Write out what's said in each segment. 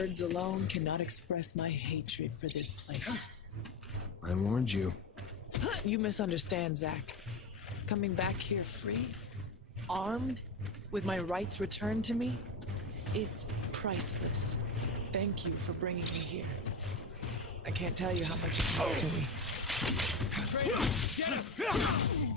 Words alone cannot express my hatred for this place. I warned you. You misunderstand, Zach. Coming back here free, armed, with my rights returned to me, it's priceless. Thank you for bringing me here. I can't tell you how much it means to me. Traitor, get him!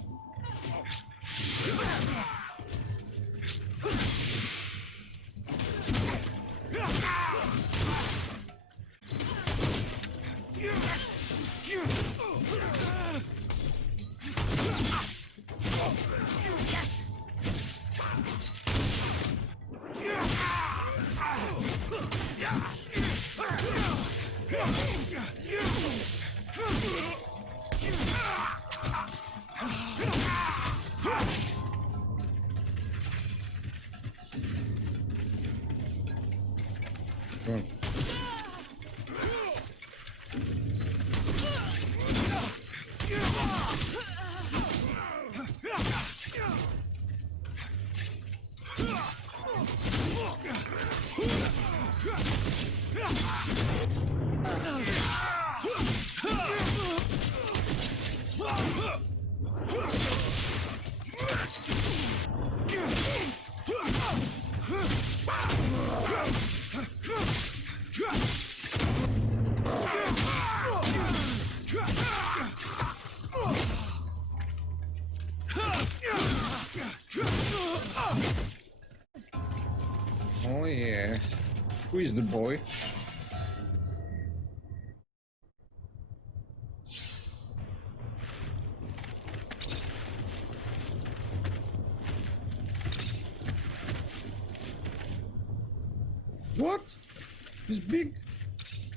Oh yeah. Who is the boy? What? He's big.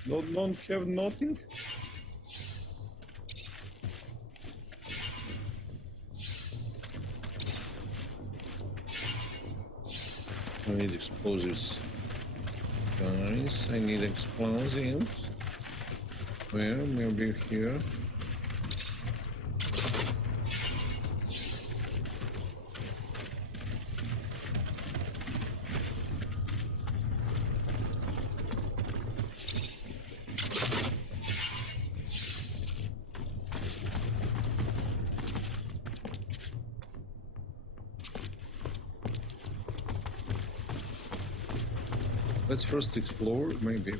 Don't have nothing. I need explosives. Guys, I need explosives. Where? Maybe here. Let's first explore, maybe.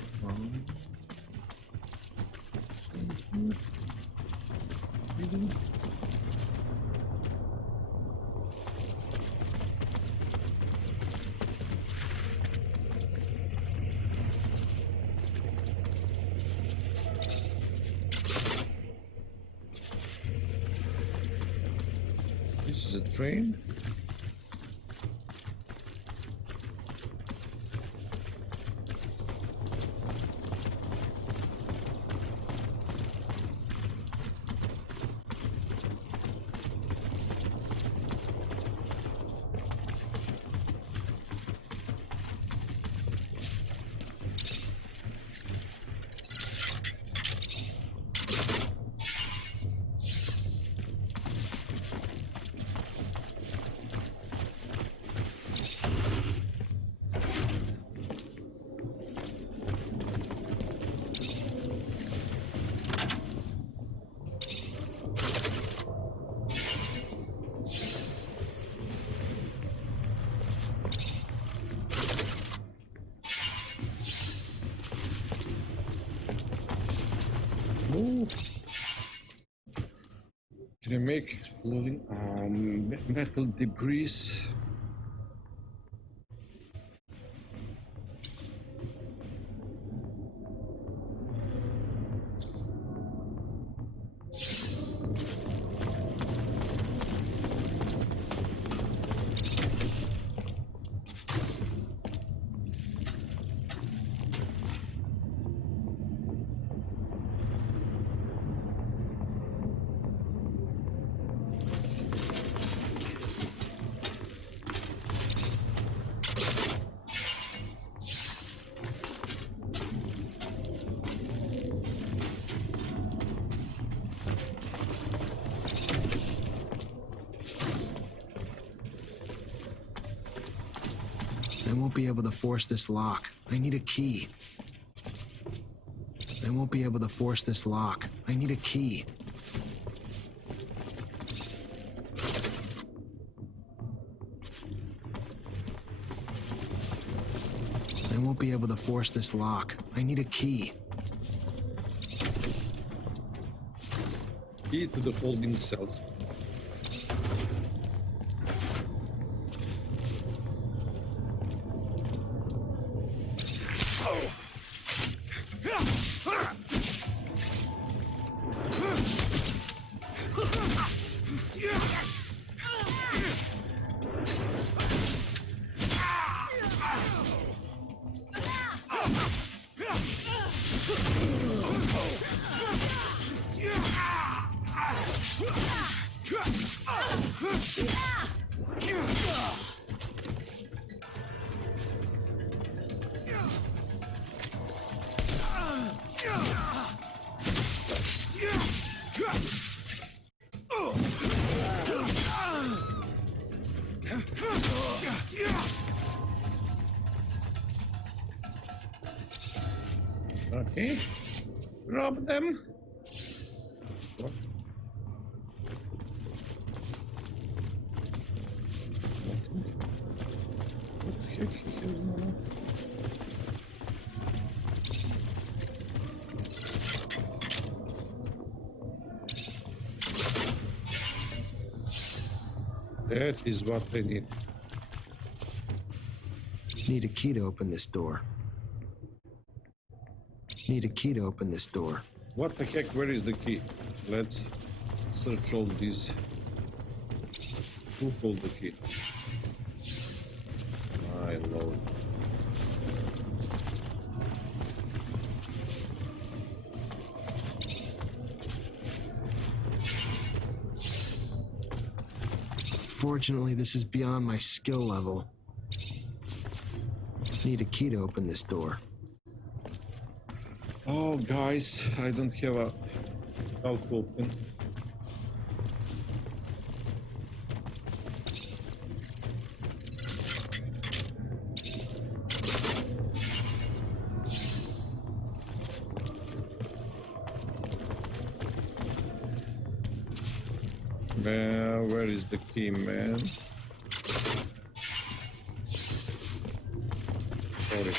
This is a train. Oh. Can I make exploding metal debris? I won't be able to force this lock. I need a key. I won't be able to force this lock. I need a key. I won't be able to force this lock. I need a key. Key to the holding cells. Okay. Rob them. What? What the heck is going on? That is what I need. Need a key to open this door. Need a key to open this door. What the heck? Where is the key? Let's search all these. Who pulled the key? My lord. Fortunately, this is beyond my skill level. Need a key to open this door. Oh, guys, I don't have a how to open. Where is the key, man? Sorry.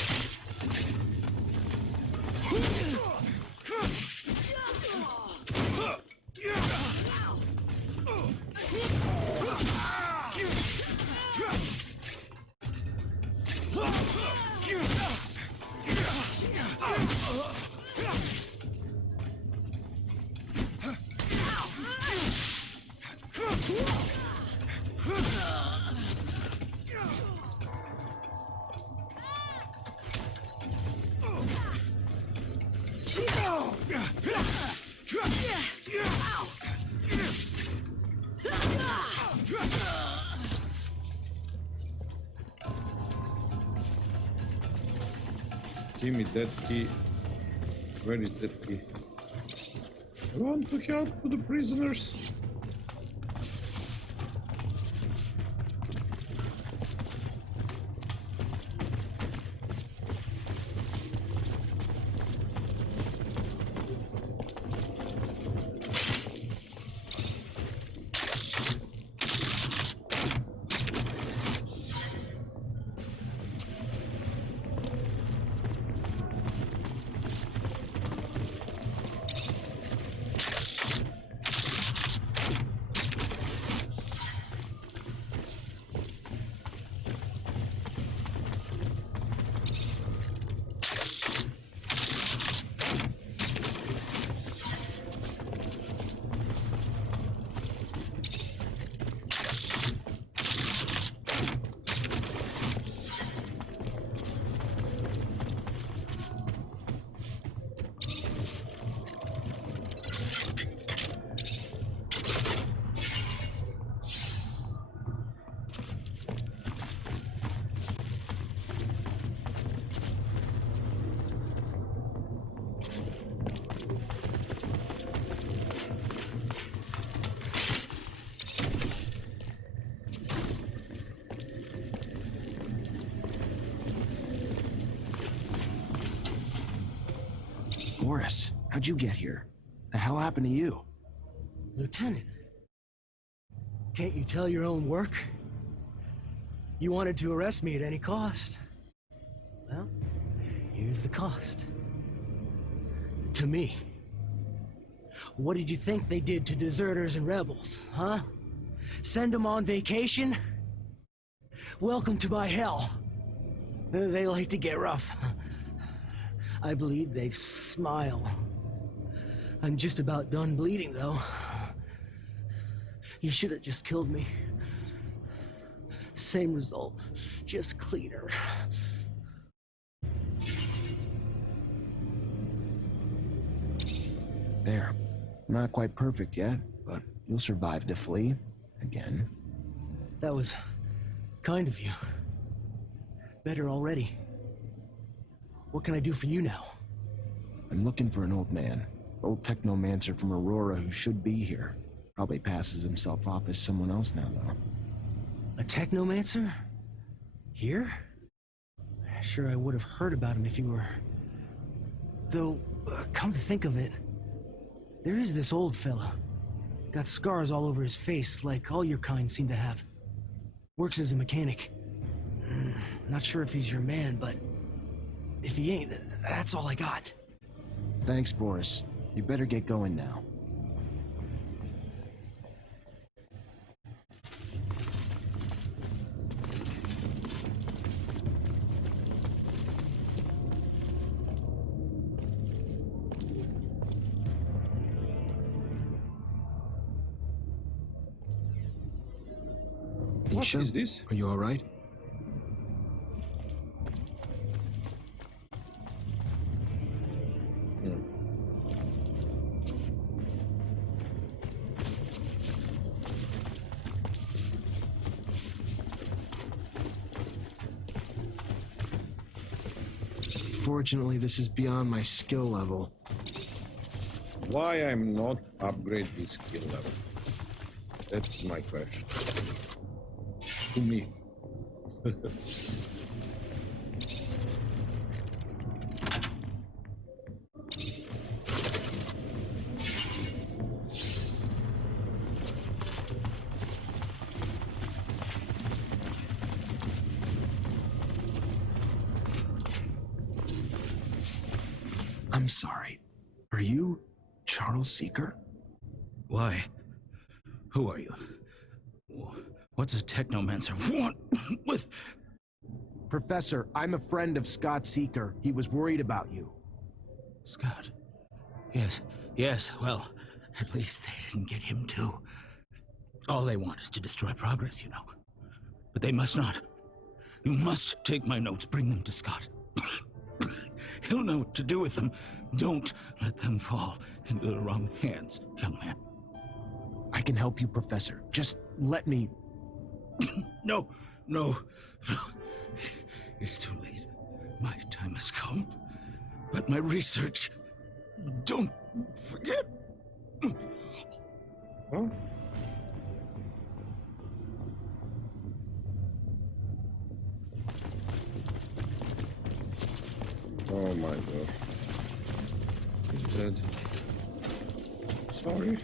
Give me that key. Where is that key? I want to help the prisoners. Boris, how'd you get here? The hell happened to you? Lieutenant, can't you tell your own work? You wanted to arrest me at any cost. Well, here's the cost. To me. What did you think they did to deserters and rebels, huh? Send them on vacation? Welcome to my hell. They like to get rough. I believe they smile. I'm just about done bleeding, though. You should have just killed me. Same result, just cleaner. There. Not quite perfect yet, but you'll survive to flee. Again. That was kind of you. Better already. What can I do for you now? I'm looking for an old man. Old Technomancer from Aurora who should be here. Probably passes himself off as someone else now, though. A Technomancer? Here? Sure, I would have heard about him if he were... Though, come to think of it, there is this old fella. Got scars all over his face, like all your kind seem to have. Works as a mechanic. Not sure if he's your man, but if he ain't, that's all I got. Thanks, Boris. You better get going now. What Isha, is this? Are you all right? Fortunately, this is beyond my skill level. Why I'm not upgrade this skill level? That's my question. To me. I'm sorry. Are you Charles Seeker? Why? Who are you? What's a Technomancer want with... Professor, I'm a friend of Scott Seeker. He was worried about you. Scott? Yes, well, at least they didn't get him too. All they want is to destroy progress, you know. But they must not. You must take my notes, bring them to Scott. He'll know what to do with them. Don't let them fall into the wrong hands, young man. I can help you, Professor. Just let me... No. It's too late. My time has come. But my research... Don't forget. Huh? Oh my gosh. He's dead. Sorry.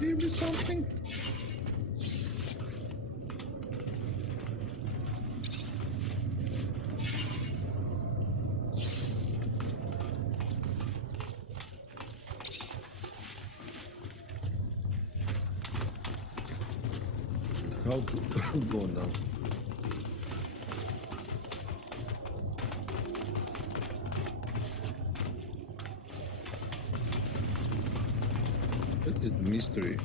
Give me something. How to go now? What is the mystery?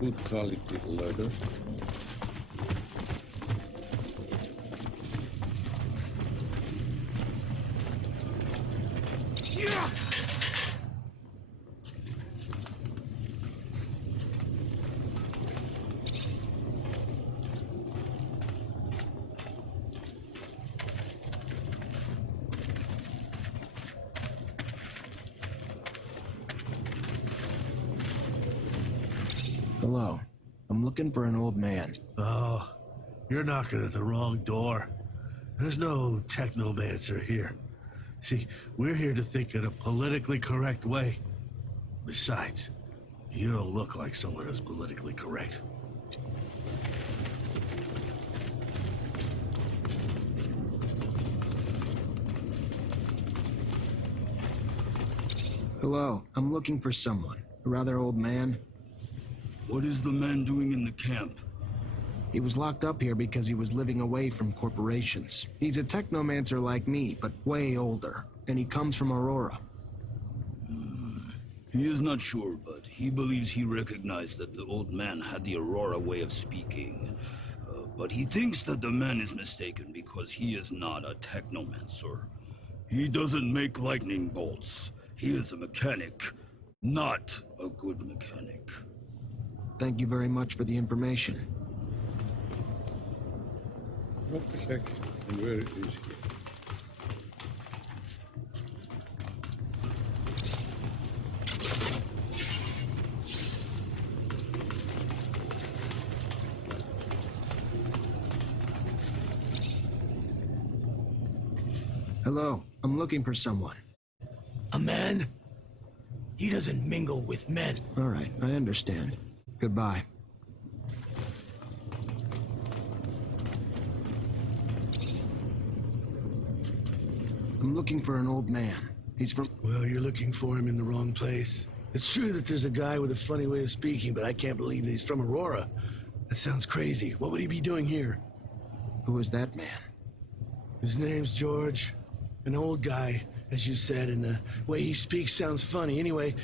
Good quality leather. Hello. I'm looking for an old man. Oh, you're knocking at the wrong door. There's no Technomancer here. See, we're here to think in a politically correct way. Besides, you don't look like someone who's politically correct. Hello. I'm looking for someone. A rather old man. What is the man doing in the camp? He was locked up here because he was living away from corporations. He's a Technomancer like me, but way older. And he comes from Aurora. He is not sure, but he believes he recognized that the old man had the Aurora way of speaking. But he thinks that the man is mistaken because he is not a Technomancer. He doesn't make lightning bolts. He is a mechanic, not a good mechanic. Thank you very much for the information. What the heck? And where is he? Hello. I'm looking for someone. A man? He doesn't mingle with men. All right. I understand. Goodbye. I'm looking for an old man. He's from... Well, you're looking for him in the wrong place. It's true that there's a guy with a funny way of speaking, but I can't believe that he's from Aurora. That sounds crazy. What would he be doing here? Who is that man? His name's George. An old guy, as you said, and the way he speaks sounds funny. Anyway,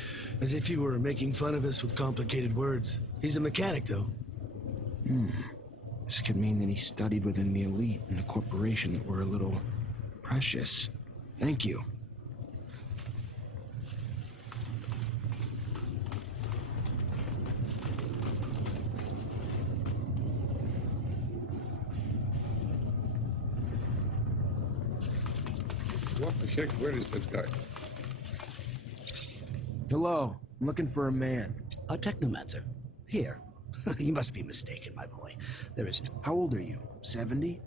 as if he were making fun of us with complicated words. He's a mechanic, though. This could mean that he studied within the elite in a corporation that were a little precious. Thank you. What the heck? Where is that guy? Hello. I'm looking for a man. A Technomancer. Here. You must be mistaken, my boy. There is no... How old are you? 70?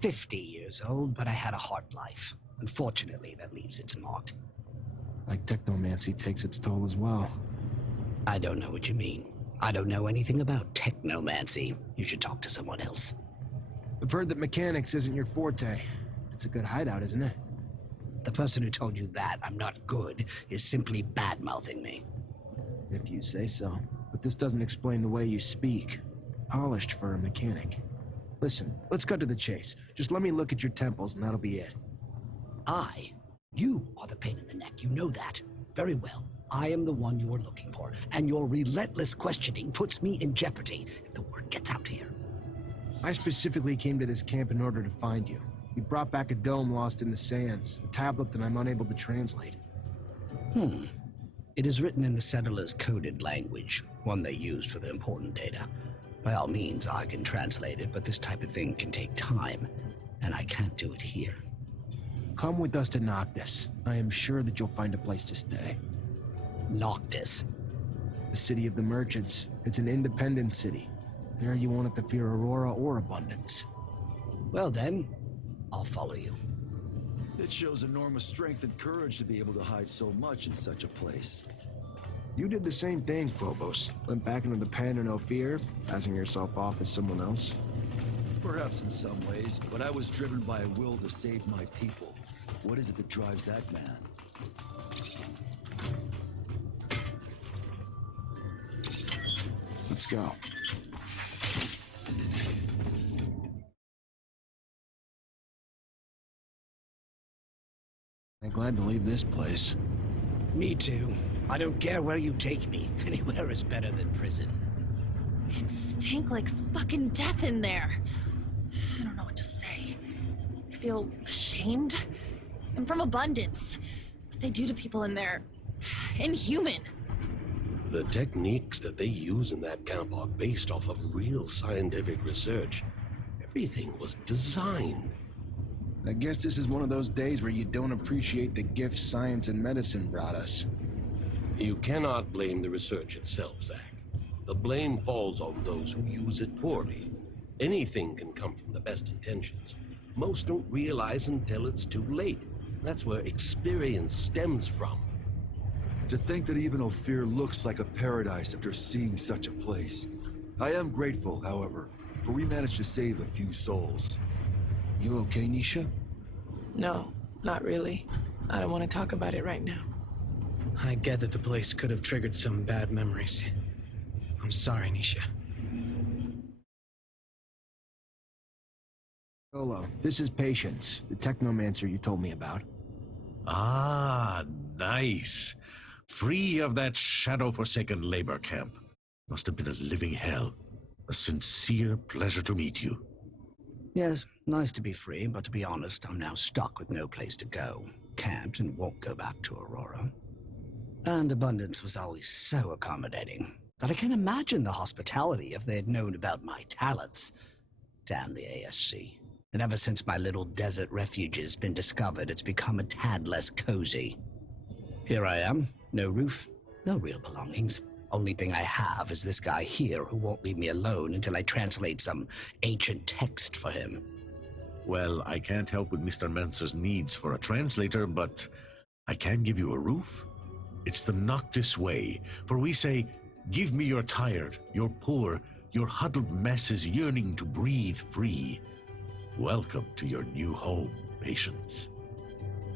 50 years old, but I had a hard life. Unfortunately, that leaves its mark. Like technomancy takes its toll as well. I don't know what you mean. I don't know anything about technomancy. You should talk to someone else. I've heard that mechanics isn't your forte. It's a good hideout, isn't it? The person who told you that I'm not good is simply bad-mouthing me. If you say so. But this doesn't explain the way you speak. Polished for a mechanic. Listen, let's cut to the chase. Just let me look at your temples and that'll be it. You are the pain in the neck, you know that. Very well. I am the one you're looking for, and your relentless questioning puts me in jeopardy if the word gets out here. I specifically came to this camp in order to find you. You brought back a dome lost in the sands, a tablet that I'm unable to translate. It is written in the settlers' coded language, one they used for the important data. By all means, I can translate it, but this type of thing can take time, and I can't do it here. Come with us to Noctis. I am sure that you'll find a place to stay. Noctis. The city of the merchants. It's an independent city. There you won't have to fear Aurora or Abundance. Well then, I'll follow you. It shows enormous strength and courage to be able to hide so much in such a place. You did the same thing, Phobos. Went back into the pen in no fear, passing yourself off as someone else. Perhaps in some ways, but I was driven by a will to save my people. What is it that drives that man? Let's go. I'm glad to leave this place. Me too. I don't care where you take me. Anywhere is better than prison. It stank like fucking death in there. I don't know what to say. I feel ashamed. I'm from Abundance. What they do to people in there, inhuman. The techniques that they use in that camp are based off of real scientific research. Everything was designed. I guess this is one of those days where you don't appreciate the gifts science and medicine brought us. You cannot blame the research itself, Zach. The blame falls on those who use it poorly. Anything can come from the best intentions. Most don't realize until it's too late. That's where experience stems from. To think that even Ophir looks like a paradise after seeing such a place. I am grateful, however, for we managed to save a few souls. You okay, Nisha? No, not really. I don't want to talk about it right now. I get that the place could have triggered some bad memories. I'm sorry, Nisha. Solo, this is Patience, the Technomancer you told me about. Ah, nice. Free of that shadow-forsaken labor camp. Must have been a living hell. A sincere pleasure to meet you. Yes, nice to be free, but to be honest, I'm now stuck with no place to go. Can't and won't go back to Aurora. And Abundance was always so accommodating that I can't imagine the hospitality if they had known about my talents. Damn the ASC. And ever since my little desert refuge has been discovered, it's become a tad less cozy. Here I am, no roof, no real belongings. Only thing I have is this guy here who won't leave me alone until I translate some ancient text for him. Well, I can't help with Mr. Mancer's needs for a translator, but I can give you a roof. It's the Noctis way, for we say, give me your tired, your poor, your huddled masses yearning to breathe free. Welcome to your new home, Patience.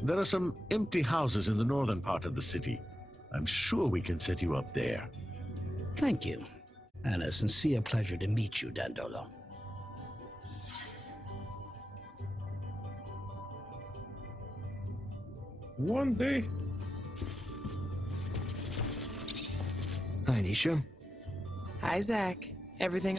There are some empty houses in the northern part of the city. I'm sure we can set you up there. Thank you, and a sincere pleasure to meet you, Dandolo. One day. Hi, Nisha. Hi, Zach. Everything...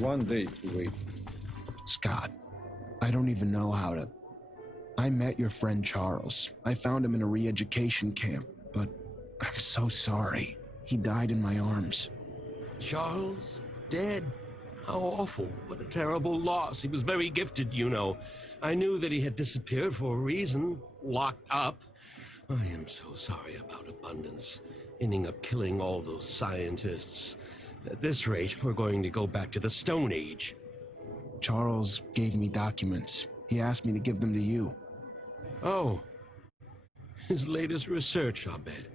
One day to wait. Scott, I don't even know how to... I met your friend Charles. I found him in a re-education camp, but I'm so sorry. He died in my arms. Charles? Dead? How awful. What a terrible loss. He was very gifted, you know. I knew that he had disappeared for a reason. Locked up. I am so sorry about Abundance. Ending up killing all those scientists. At this rate, we're going to go back to the Stone Age. Charles gave me documents. He asked me to give them to you. Oh. His latest research, I'll bet.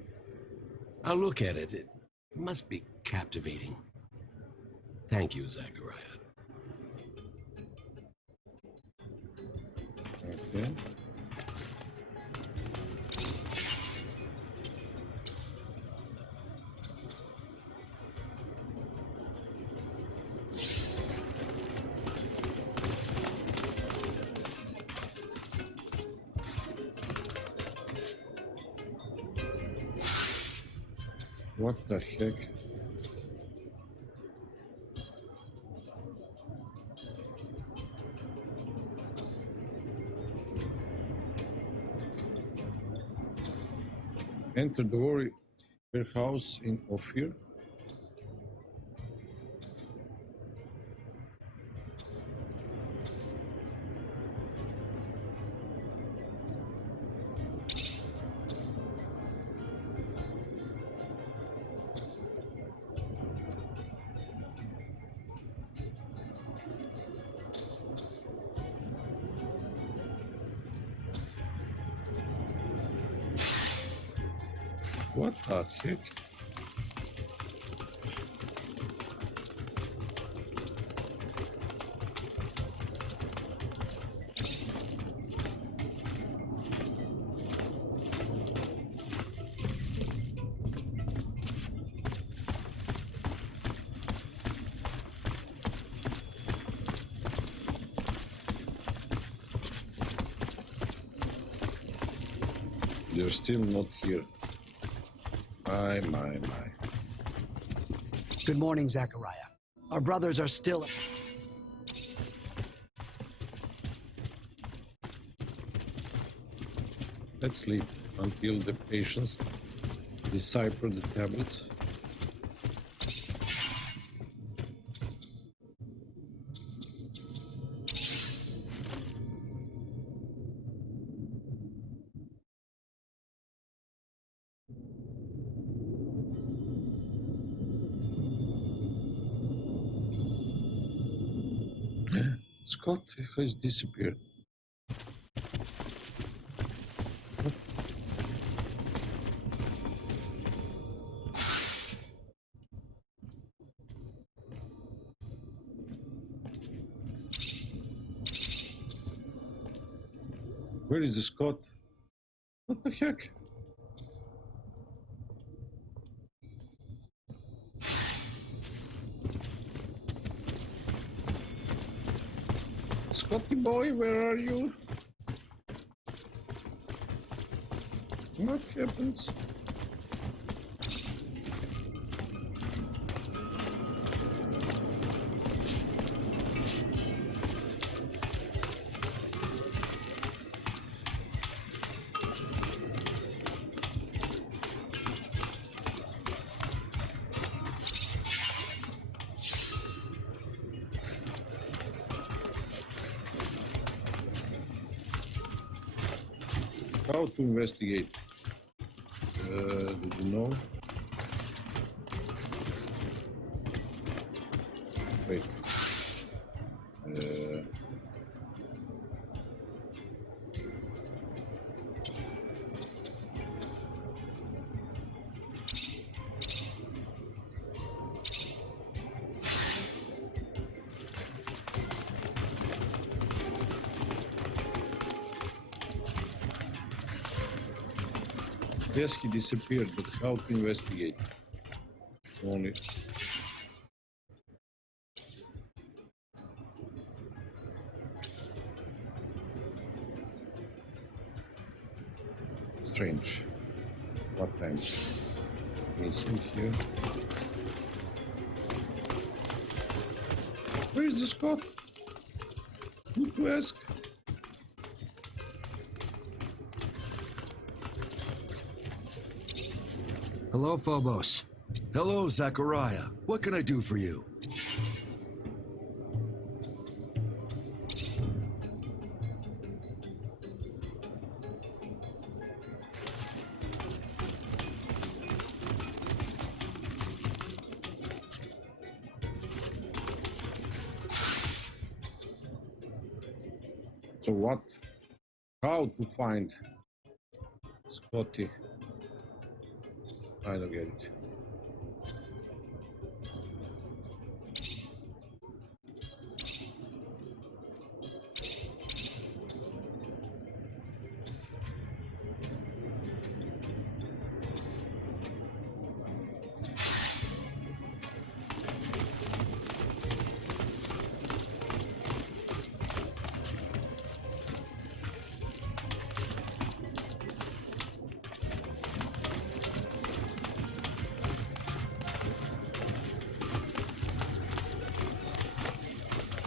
I'll look at it. It must be captivating. Thank you, Zachariah. Okay. What the heck? Enter the warehouse in Ophir. What the heck? They're still not here. My. Good morning, Zachariah. Our brothers are still... Let's sleep until the patients decipher the tablets. Scott has disappeared. Where is the Scott? What the heck? Scotty boy, where are you? What happens? How to investigate? Do you know? Wait. Yes, he disappeared, but how to investigate? Only. Strange. What time? Missing here. Where is the Scott? Who to ask? Hello, Phobos. Hello, Zachariah. What can I do for you? So what? How to find Scotty? I don't get it.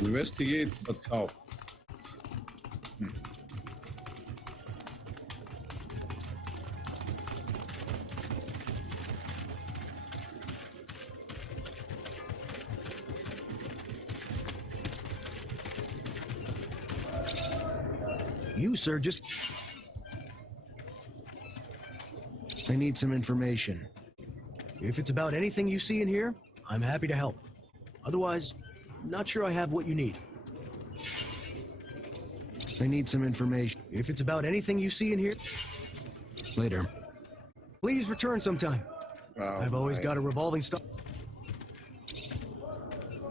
Investigate, but how? You, sir, just... I need some information. If it's about anything you see in here, I'm happy to help. Otherwise, not sure I have what you need. I need some information. If it's about anything you see in here, Later. please return sometime. Oh, I've always my. got a revolving stock.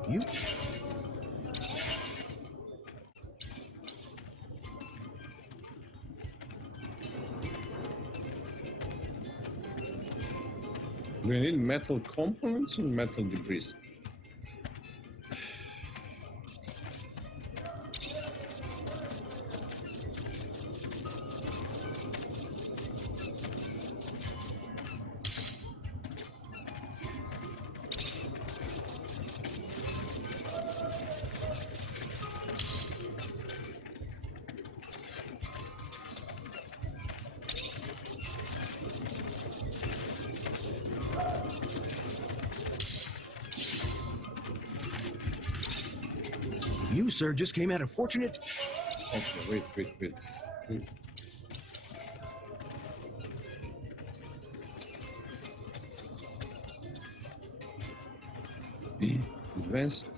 You... Do we need metal components or metal debris? You, sir, just came out of fortunate... Okay, wait. Advanced.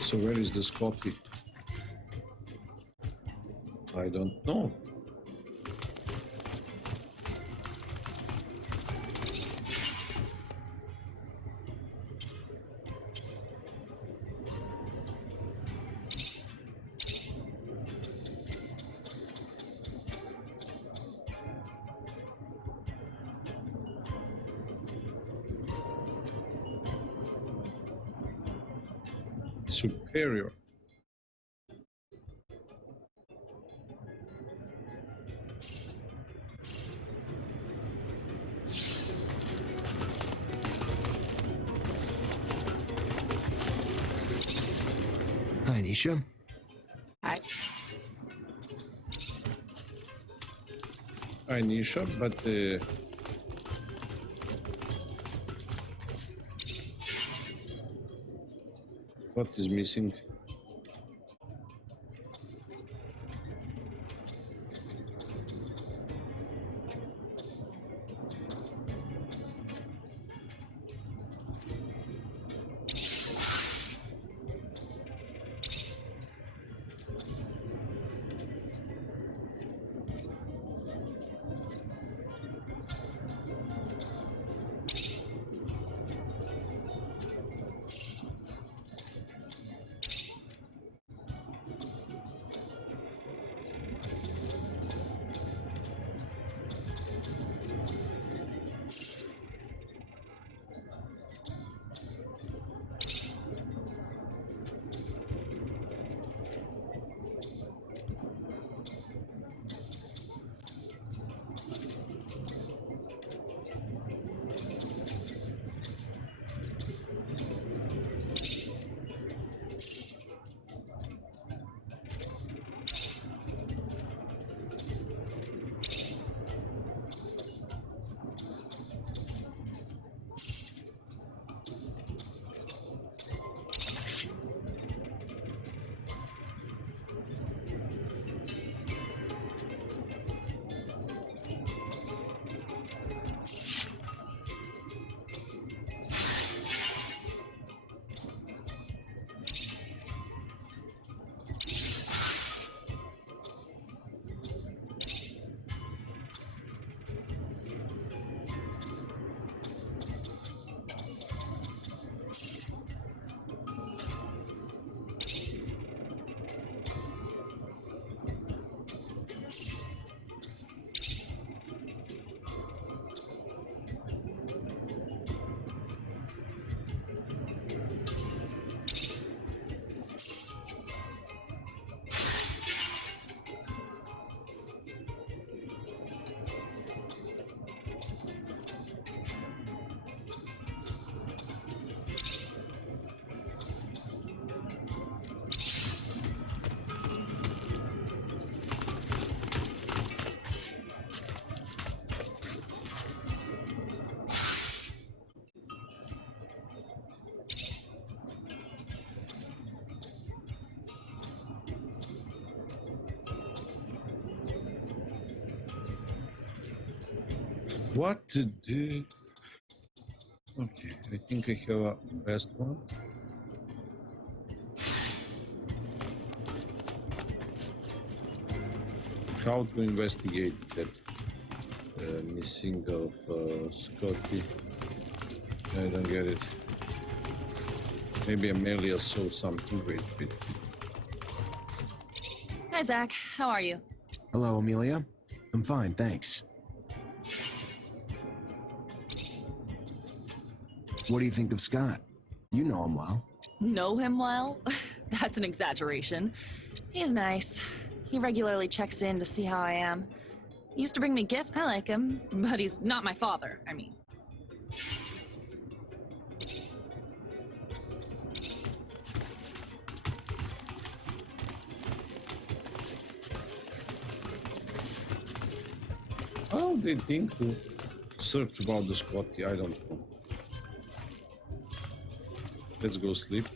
So where is this copy? I don't know. Superior. Hi, Nisha. I Hi, Nisha, but what is missing? What to do? Okay, I think I have a best one. How to investigate that missing of Scotty? I don't get it. Maybe Amelia saw something. Wait. Hi, Zach. How are you? Hello, Amelia. I'm fine, thanks. What do you think of Scott? You know him well. Know him well? That's an exaggeration. He's nice. He regularly checks in to see how I am. He used to bring me gifts. I like him, but he's not my father, I mean. How they think to search about the Scotty? I don't know. Let's go sleep.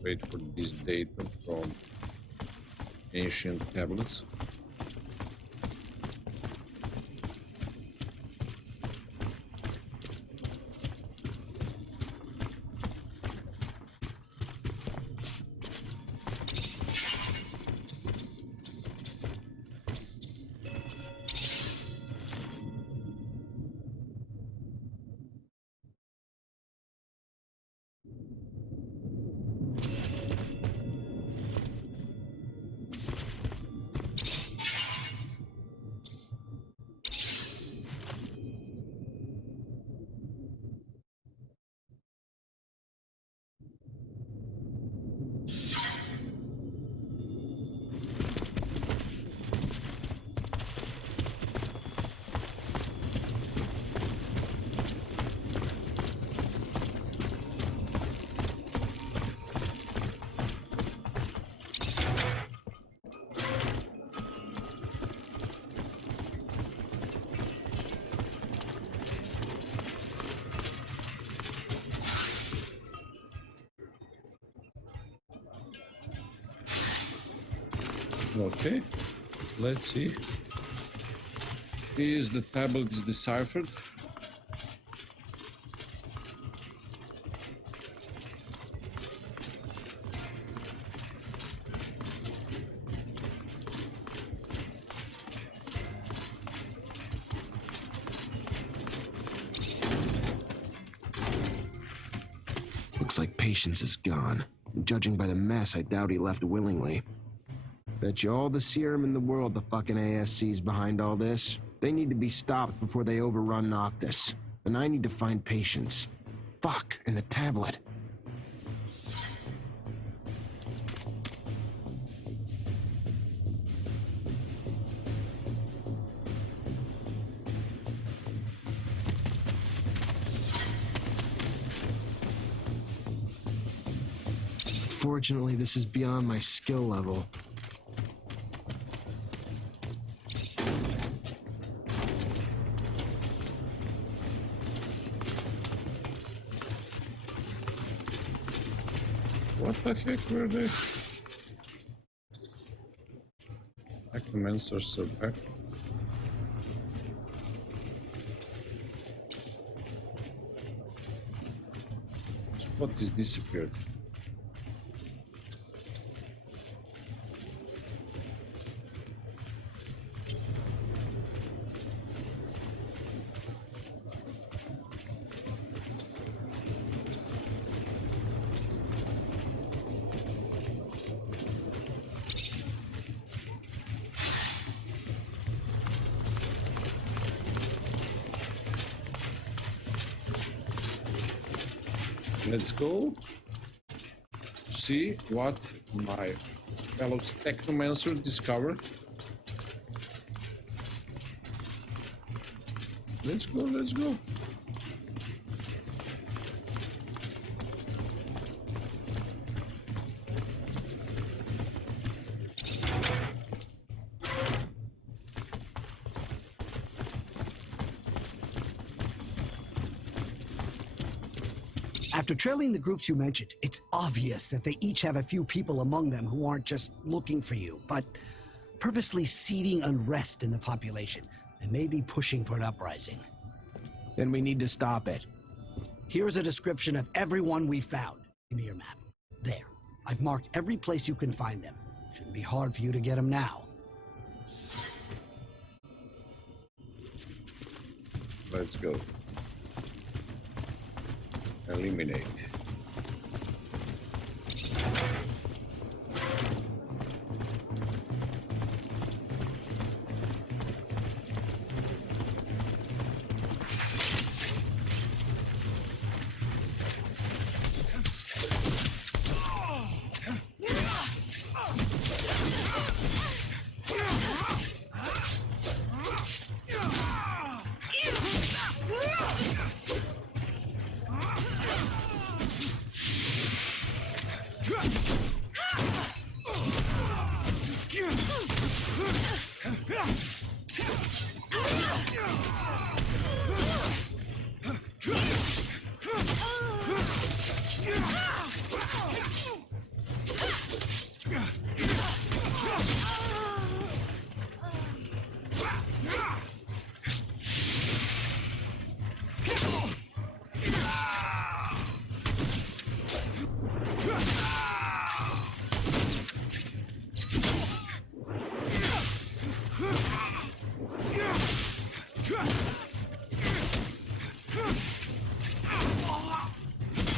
Wait for this data from ancient tablets. Okay, let's see. Is the tablet deciphered? Looks like Patience is gone. Judging by the mess, I doubt he left willingly. Bet you all the serum in the world the fucking ASC's behind all this. They need to be stopped before they overrun Noctis. And I need to find Patience. Fuck, and the tablet. Fortunately, this is beyond my skill level. What the heck were they? Technomancers are back. Spot is disappeared. Let's go see what my fellow Technomancer discovered. Let's go, let's go. After trailing the groups you mentioned, it's obvious that they each have a few people among them who aren't just looking for you, but purposely seeding unrest in the population. and may be pushing for an uprising. Then we need to stop it. Here's a description of everyone we found. Give me your map. There. I've marked every place you can find them. Shouldn't be hard for you to get them now. Let's go. Eliminate.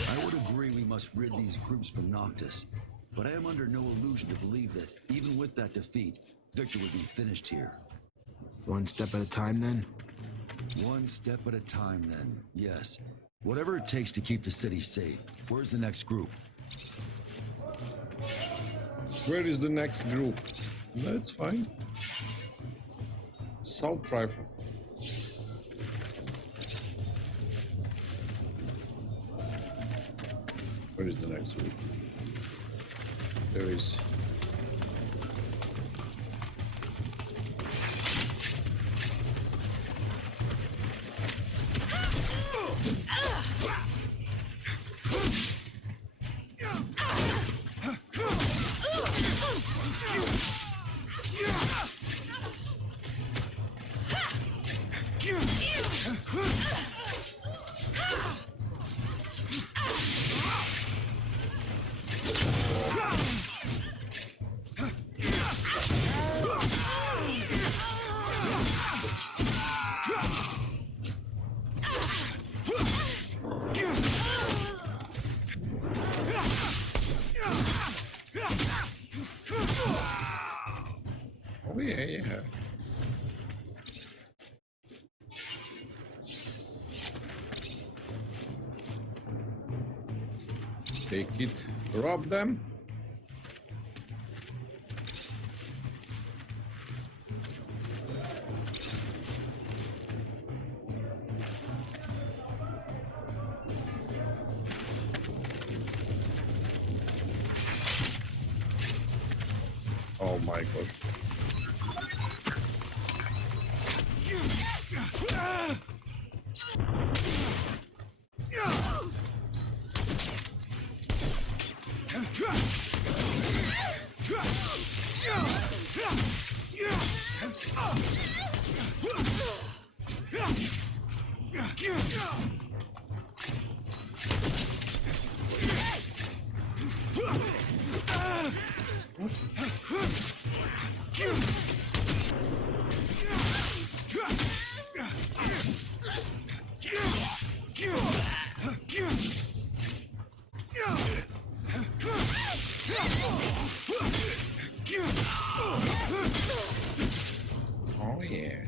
I would agree we must rid these groups from Noctis, but I am under no illusion to believe that, even with that defeat, Victor would be finished here. One step at a time, then? One step at a time, then. Yes. Whatever it takes to keep the city safe. Where's the next group? Where is the next group? Let's find. Assault rifle. Where is the next group? There is. Oh yeah, yeah. Take it, rob them. Oh my god. Oh yeah.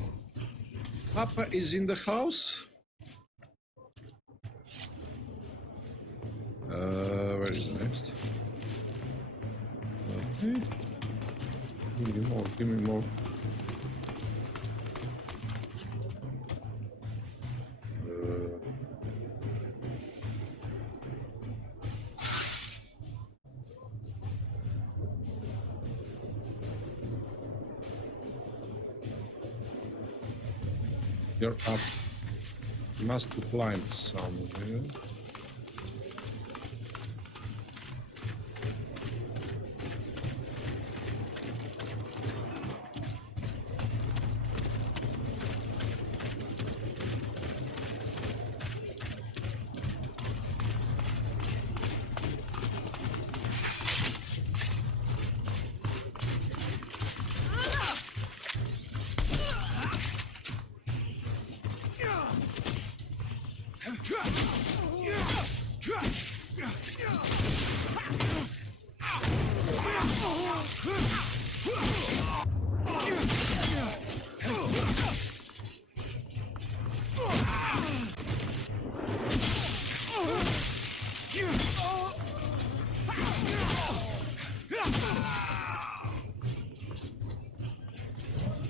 Papa is in the house. Where is the next? Okay. Give me more, give me more. You're up. You must climb somewhere.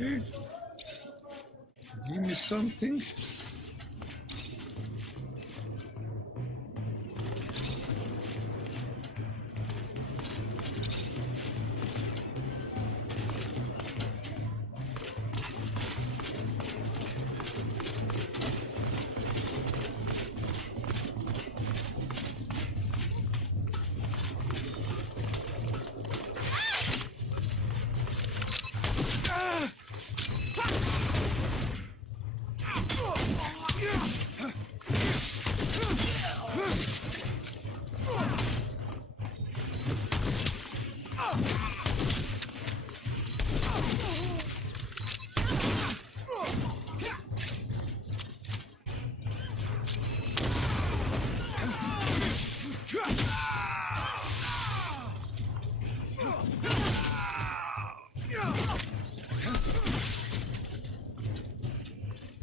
Okay. Give me something.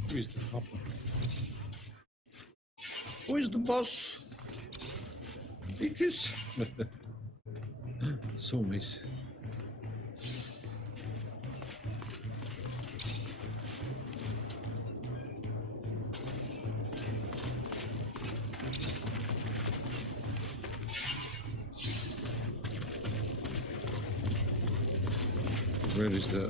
Who is the papa? Who is the boss? Bitches? So nice. Where is the...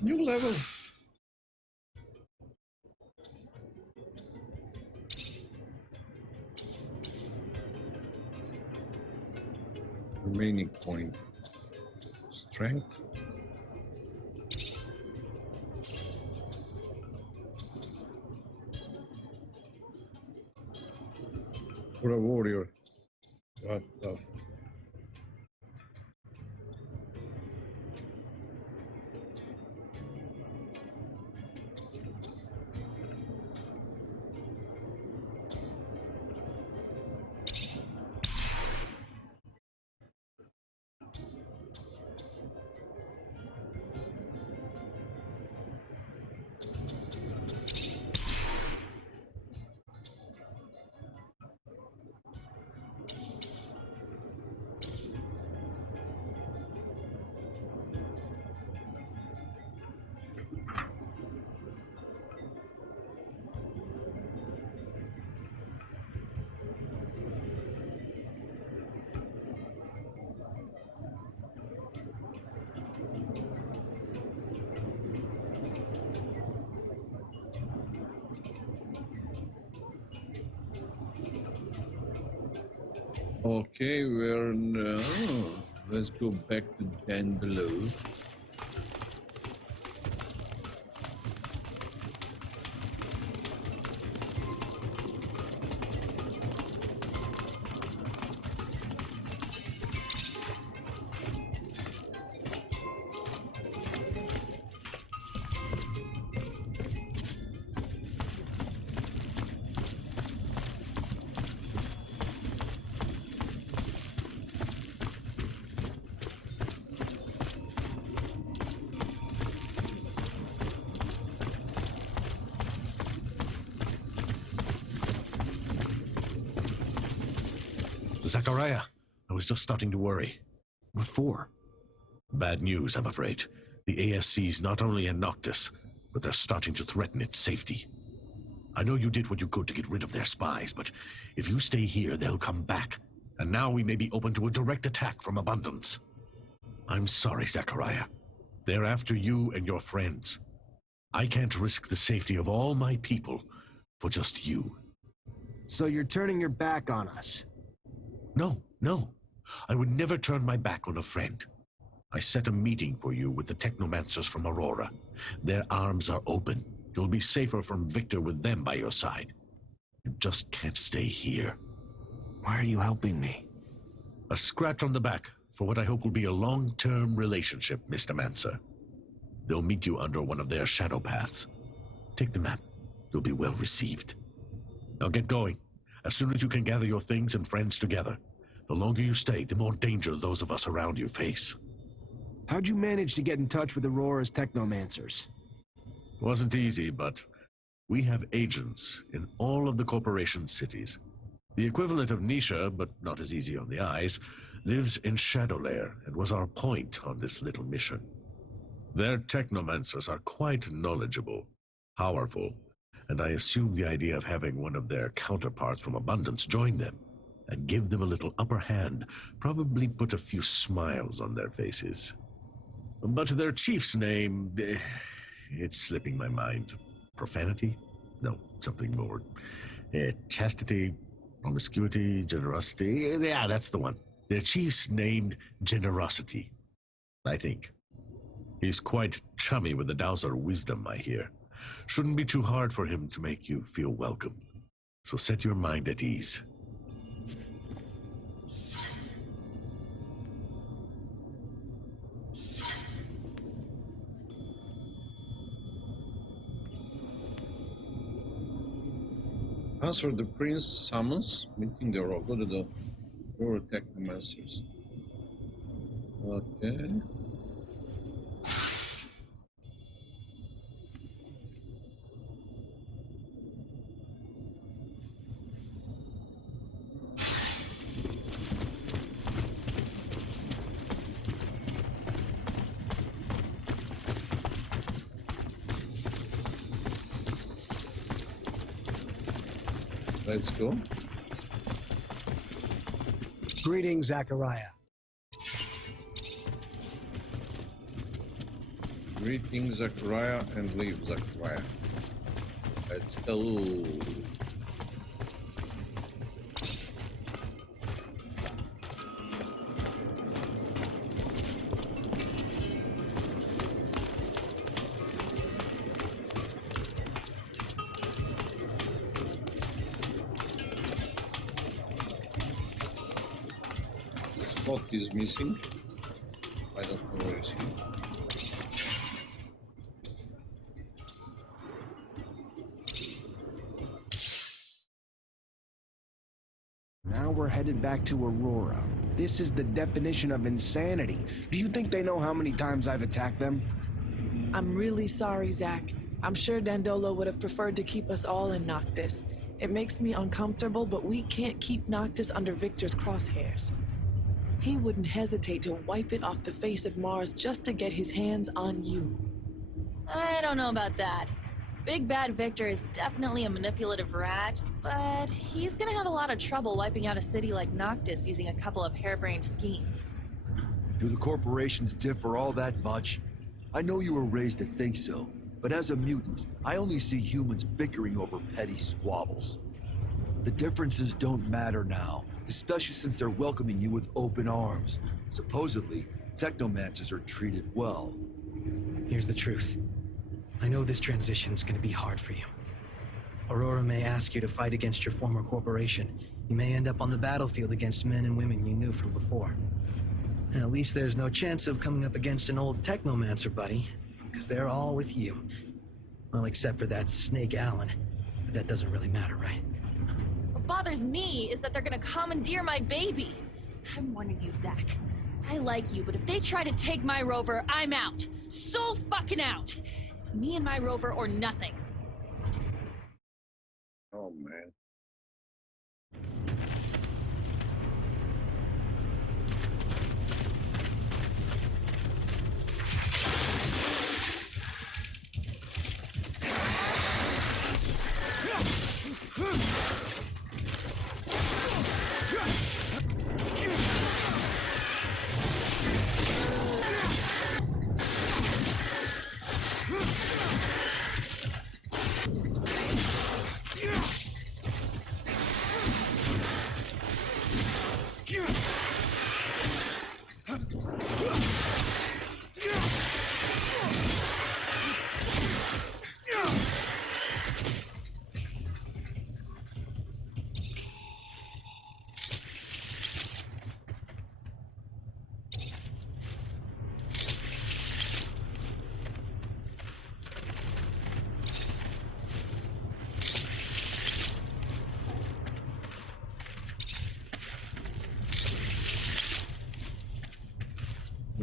New level. Remaining point. Strength. For a warrior. What the... Okay, we're now. Let's go back to down below. Zachariah, I was just starting to worry. What for? Bad news, I'm afraid. The ASC's not only in Noctis, but they're starting to threaten its safety. I know you did what you could to get rid of their spies, but if you stay here, they'll come back. And now we may be open to a direct attack from Abundance. I'm sorry, Zachariah. They're after you and your friends. I can't risk the safety of all my people for just you. So you're turning your back on us? No. I would never turn my back on a friend. I set a meeting for you with the Technomancers from Aurora. Their arms are open. You'll be safer from Victor with them by your side. You just can't stay here. Why are you helping me? A scratch on the back for what I hope will be a long-term relationship, Mr. Mancer. They'll meet you under one of their shadow paths. Take the map. You'll be well received. Now get going. As soon as you can gather your things and friends together. The longer you stay, the more danger those of us around you face. How'd you manage to get in touch with Aurora's Technomancers? Wasn't easy, but we have agents in all of the corporation's cities. The equivalent of Nisha, but not as easy on the eyes, lives in Shadowlair and was our point on this little mission. Their Technomancers are quite knowledgeable, powerful, and I assume the idea of having one of their counterparts from Abundance join them and give them a little upper hand probably put a few smiles on their faces. But their chief's name, it's slipping my mind. Profanity? No, something more. Chastity, promiscuity, generosity. Yeah, that's the one. Their chief's named Generosity, I think. He's quite chummy with the Dowser wisdom, I hear. Shouldn't be too hard for him to make you feel welcome. So set your mind at ease. Answer the prince summons, meeting the rogue. Go to the Aurora Technomancers. Okay. Let's go. Greetings, Zachariah. Greetings, Zachariah, and leave Zachariah. Let's go. Spot is missing. I don't know where is he. Now we're headed back to Aurora. This is the definition of insanity. Do you think they know how many times I've attacked them? I'm really sorry, Zach. I'm sure Dandolo would have preferred to keep us all in Noctis. It makes me uncomfortable, but we can't keep Noctis under Victor's crosshairs. He wouldn't hesitate to wipe it off the face of Mars just to get his hands on you. I don't know about that. Big Bad Victor is definitely a manipulative rat, but he's gonna have a lot of trouble wiping out a city like Noctis using a couple of harebrained schemes. Do the corporations differ all that much? I know you were raised to think so, but as a mutant, I only see humans bickering over petty squabbles. The differences don't matter now, especially since they're welcoming you with open arms. Supposedly, Technomancers are treated well. Here's the truth. I know this transition's gonna be hard for you. Aurora may ask you to fight against your former corporation. You may end up on the battlefield against men and women you knew from before. And at least there's no chance of coming up against an old Technomancer buddy, because they're all with you. Well, except for that Snake Allen. But that doesn't really matter, right? What bothers me is that they're gonna commandeer my baby. I'm warning you, Zach. I like you, but if they try to take my rover, I'm out. So fucking out. It's me and my rover or nothing. Oh man.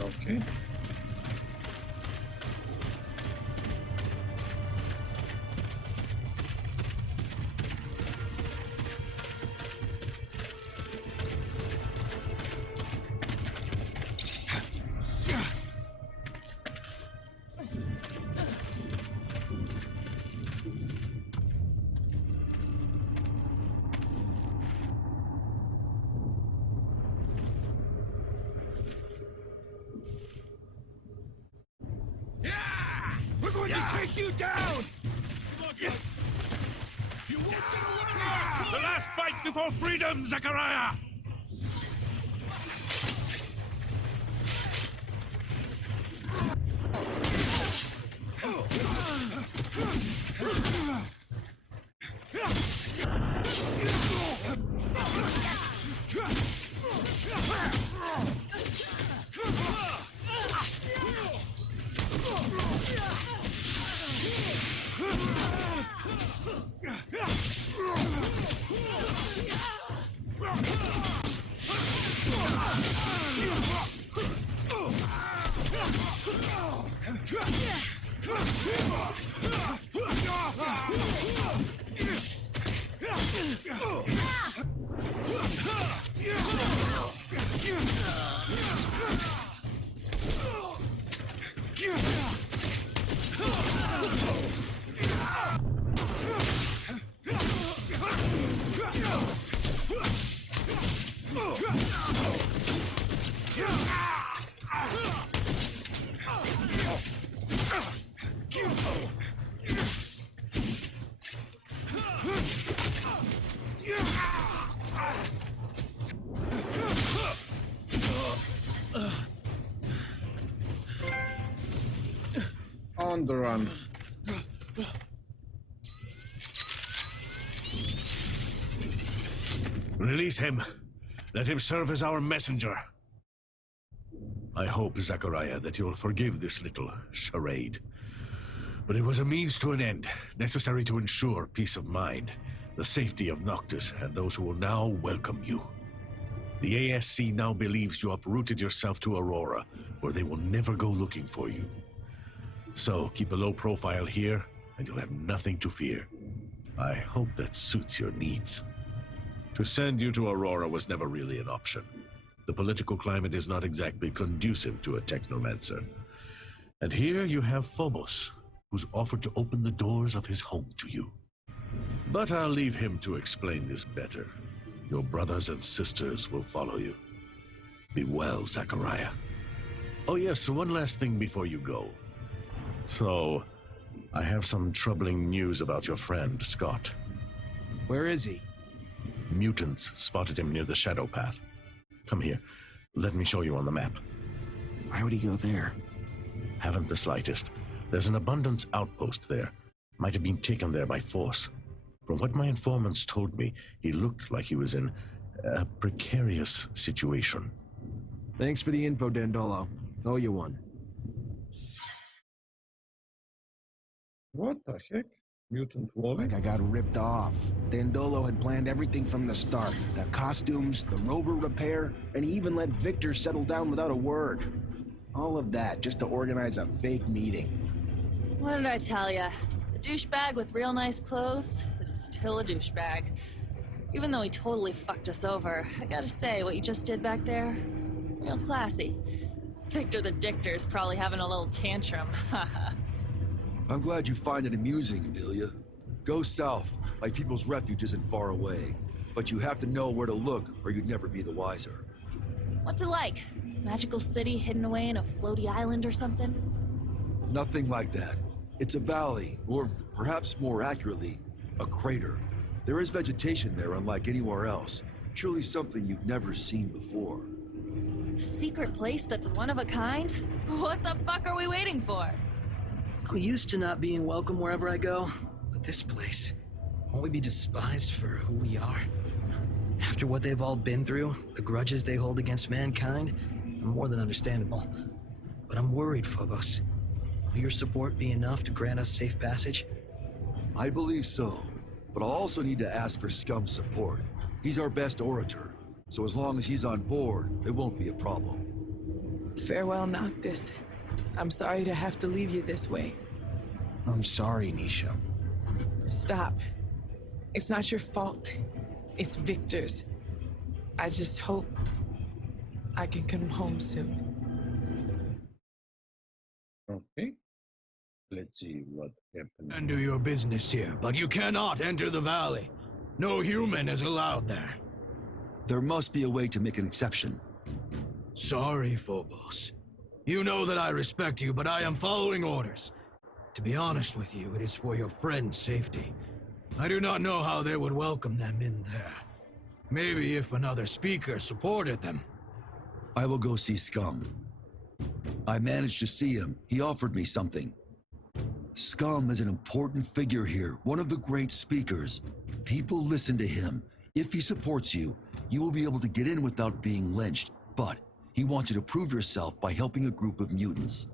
Okay. We're going to take you down! You won't get away! The last fight before freedom, Zachariah! On the run. Release him. Let him serve as our messenger. I hope, Zachariah, that you'll forgive this little charade. But it was a means to an end, necessary to ensure peace of mind, the safety of Noctis, and those who will now welcome you. The ASC now believes you uprooted yourself to Aurora, where they will never go looking for you. So keep a low profile here, and you'll have nothing to fear. I hope that suits your needs. To send you to Aurora was never really an option. The political climate is not exactly conducive to a Technomancer. And here you have Phobos, who's offered to open the doors of his home to you. But I'll leave him to explain this better. Your brothers and sisters will follow you. Be well, Zachariah. Oh yes, one last thing before you go. So, I have some troubling news about your friend, Scott. Where is he? Mutants spotted him near the Shadow Path. Come here. Let me show you on the map. Why would he go there? Haven't the slightest. There's an abundance outpost there. Might have been taken there by force. From what my informants told me, he looked like he was in a precarious situation. Thanks for the info, Dandolo. Owe you one. What the heck? Mutant Wally? Like I got ripped off. Dandolo had planned everything from the start. The costumes, the rover repair, and he even let Victor settle down without a word. All of that just to organize a fake meeting. What did I tell ya? A douchebag with real nice clothes is still a douchebag. Even though he totally fucked us over, I gotta say, what you just did back there, real classy. Victor the Dictor's probably having a little tantrum, haha. I'm glad you find it amusing, Amelia. Go south, like People's Refuge isn't far away. But you have to know where to look, or you'd never be the wiser. What's it like? Magical city hidden away in a floaty island or something? Nothing like that. It's a valley, or perhaps more accurately, a crater. There is vegetation there unlike anywhere else. Surely something you've never seen before. A secret place that's one of a kind? What the fuck are we waiting for? I'm used to not being welcome wherever I go, but this place, won't we be despised for who we are? After what they've all been through, the grudges they hold against mankind, more than understandable. But I'm worried, Phobos. Will your support be enough to grant us safe passage? I believe so, but I'll also need to ask for Scum's support. He's our best orator, so as long as he's on board, it won't be a problem. Farewell, Noctis. I'm sorry to have to leave you this way. I'm sorry, Nisha. Stop. It's not your fault. It's Victor's. I just hope I can come home soon. Okay. Let's see what happened. And do your business here, but you cannot enter the valley. No human is allowed there. There must be a way to make an exception. Sorry, Phobos. You know that I respect you, but I am following orders. To be honest with you, it is for your friend's safety. I do not know how they would welcome them in there. Maybe if another speaker supported them. I will go see Scum. I managed to see him. He offered me something. Scum is an important figure here, one of the great speakers. People listen to him. If he supports you, you will be able to get in without being lynched. But he wants you to prove yourself by helping a group of mutants.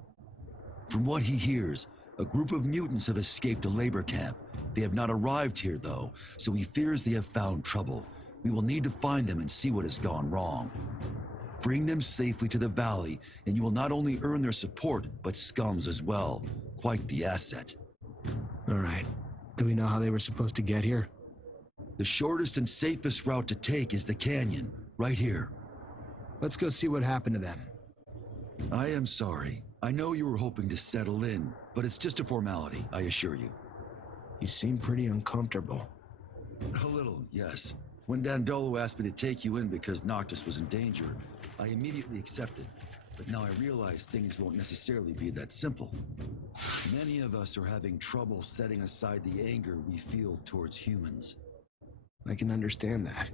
From what he hears, a group of mutants have escaped a labor camp. They have not arrived here, though, so he fears they have found trouble. We will need to find them and see what has gone wrong. Bring them safely to the valley, and you will not only earn their support, but Scum's as well. Quite the asset. All right. Do we know how they were supposed to get here? The shortest and safest route to take is the canyon, right here. Let's go see what happened to them. I am sorry. I know you were hoping to settle in, but it's just a formality, I assure you. You seem pretty uncomfortable. A little, yes. When Dandolo asked me to take you in because Noctis was in danger, I immediately accepted. But now I realize things won't necessarily be that simple. Many of us are having trouble setting aside the anger we feel towards humans. I can understand that.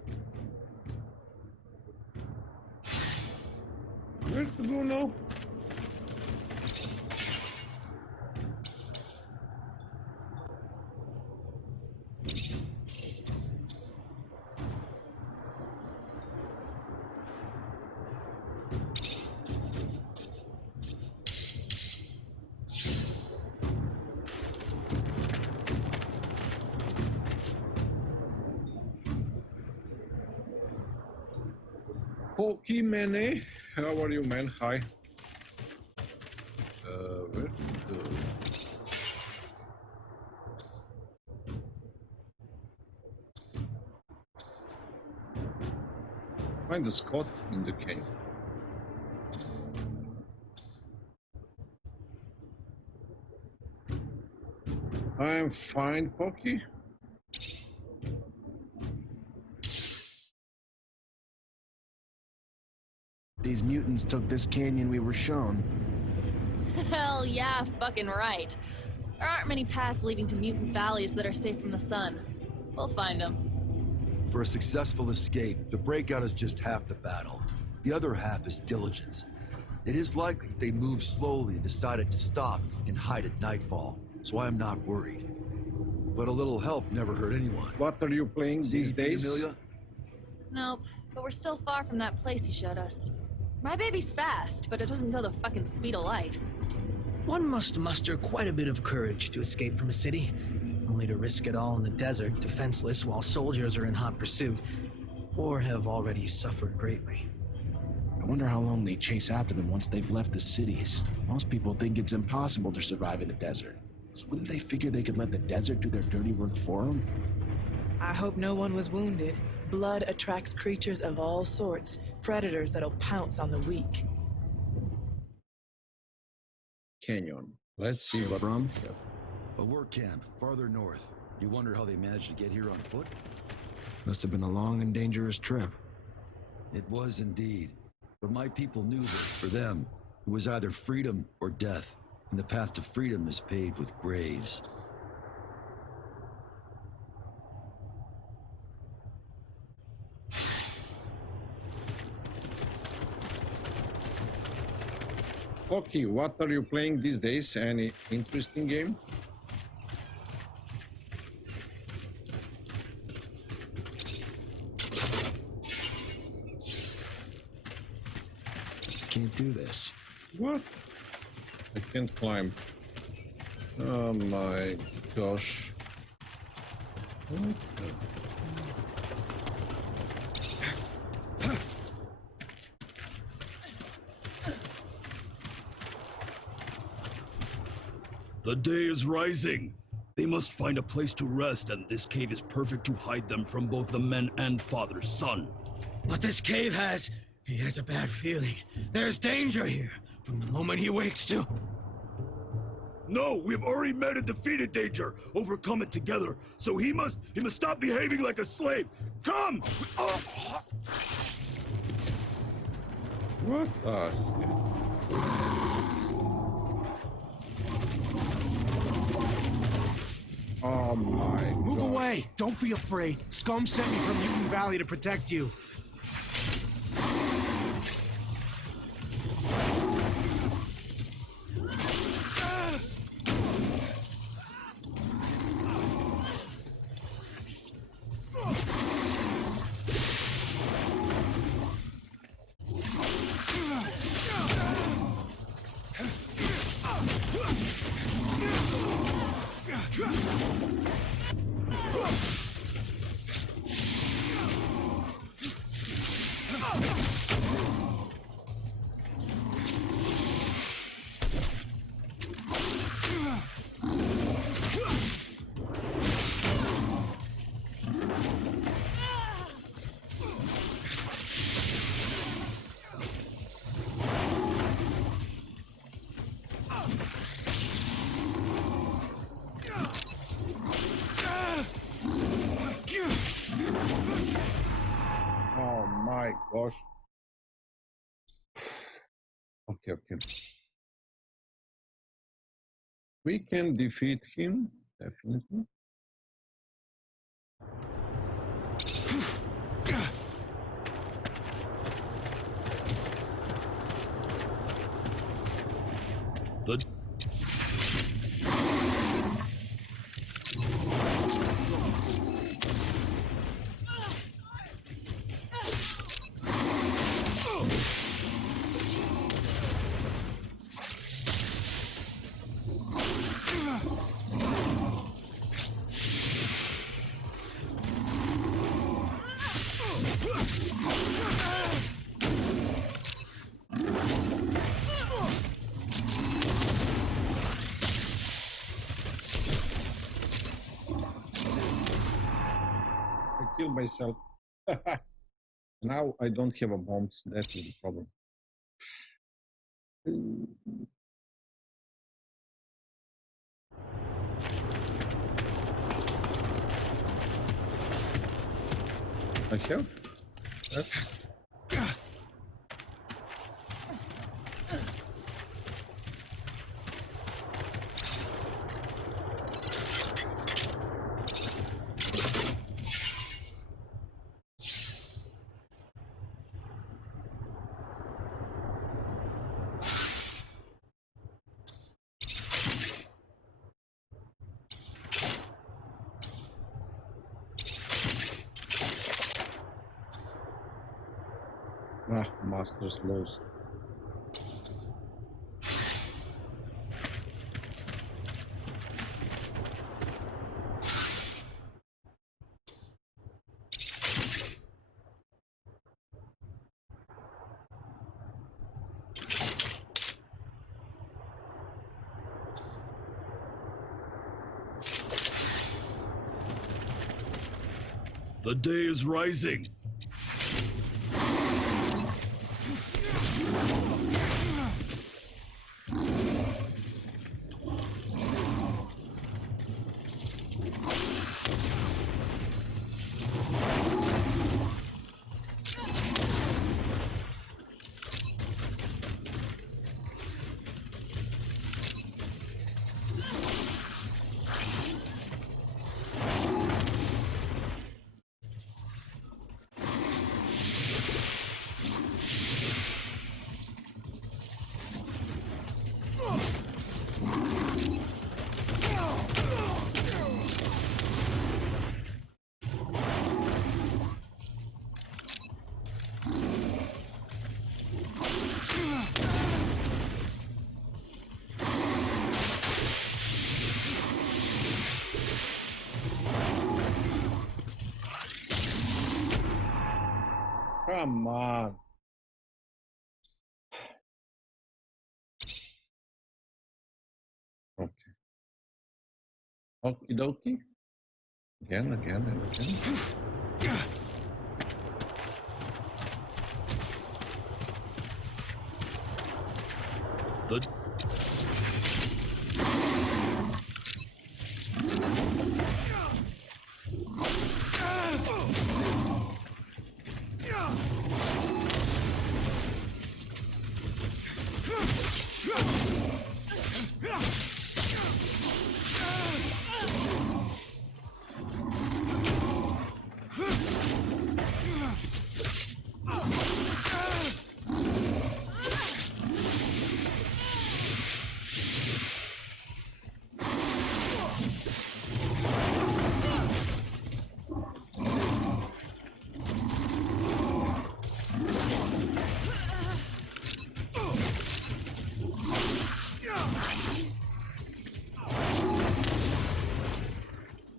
Where to go now? Pokemane, how are you, man? Hi. Where to go? Find the Scott in the cave. I'm fine, Pocky. These mutants took this canyon we were shown. Hell yeah, fucking right. There aren't many paths leading to mutant valleys that are safe from the sun. We'll find them. For a successful escape, the breakout is just half the battle. The other half is diligence. It is likely they moved slowly and decided to stop and hide at nightfall, so I am not worried. But a little help never hurt anyone. What are you playing these days? Amelia? Nope, but we're still far from that place you showed us. My baby's fast, but it doesn't go the fucking speed of light. One must muster quite a bit of courage to escape from a city, only to risk it all in the desert, defenseless, while soldiers are in hot pursuit, or have already suffered greatly. I wonder how long they chase after them once they've left the cities. Most people think it's impossible to survive in the desert. So wouldn't they figure they could let the desert do their dirty work for them? I hope no one was wounded. Blood attracts creatures of all sorts, predators that'll pounce on the weak. Canyon. Let's see what From? A work camp, farther north. You wonder how they managed to get here on foot? Must have been a long and dangerous trip. It was indeed. But my people knew this. For them, it was either freedom or death, and the path to freedom is paved with graves. Pocky, what are you playing these days? Any interesting game? Can't do this. What? I can't climb. Oh my gosh. What the- The day is rising. They must find a place to rest, and this cave is perfect to hide them from both the men and father's son. But this cave has... He has a bad feeling. There's danger here from the moment he wakes to... No, we've already met and defeated danger, overcome it together. So he must stop behaving like a slave. Come! What the heck? Oh my Move gosh. away! Don't be afraid. Scum sent me from Mutant Valley to protect you. Oh my gosh. Okay, okay. We can defeat him, definitely. The I killed myself. Now I don't have a bombs. That is the problem. I have. Ah, Master's Laws. The day is rising. Come on. Okay. Okie dokie. Again, again, and again. The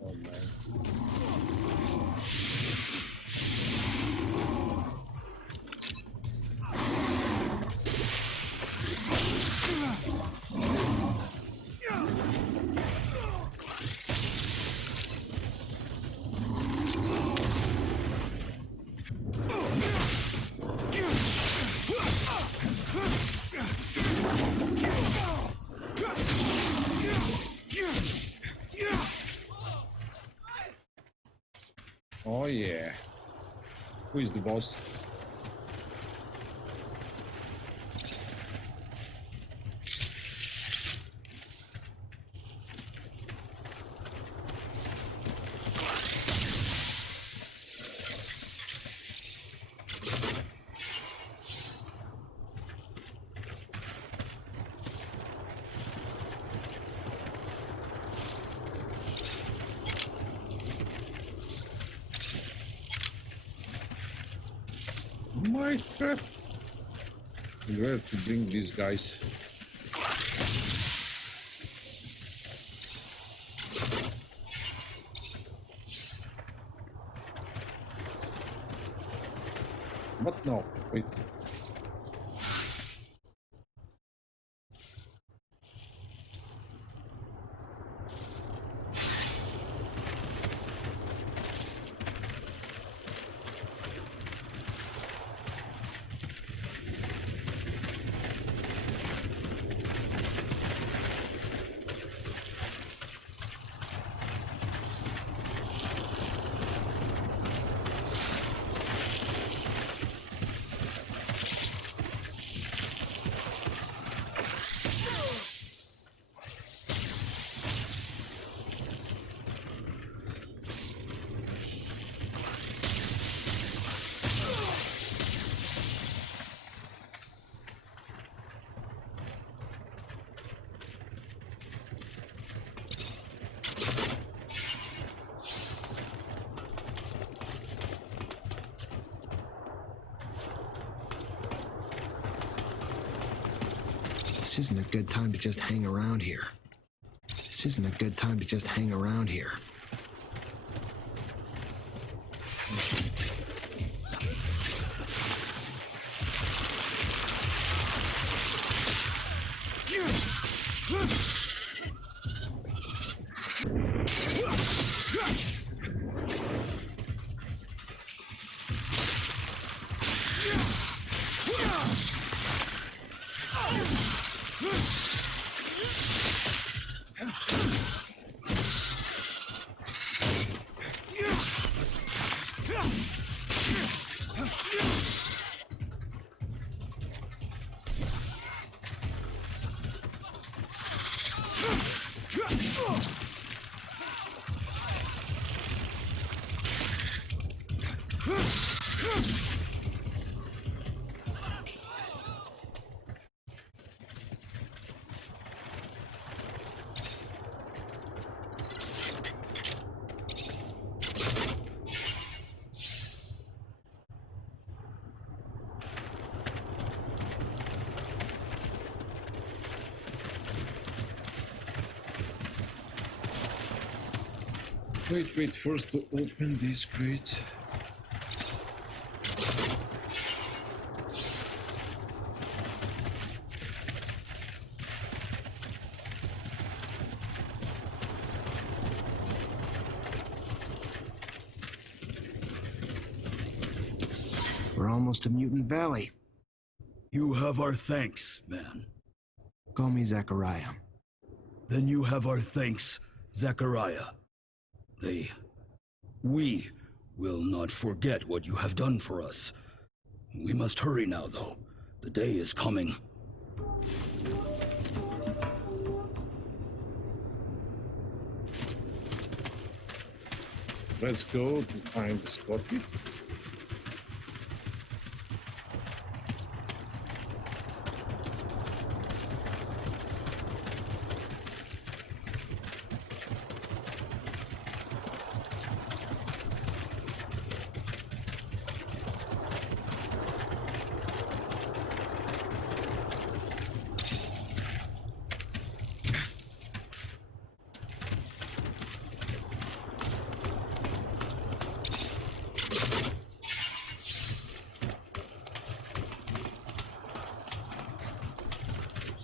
Oh man. Oh yeah. Who is the boss? My crap. We have to bring these guys. But no, wait. This isn't a good time to just hang around here. This isn't a good time to just hang around here. Wait, first to open these crates. almost to Mutant Valley. You have our thanks, man. Call me Zachariah. Then you have our thanks, Zachariah. We will not forget what you have done for us. We must hurry now, though. The day is coming. Let's go to find the Scorpion.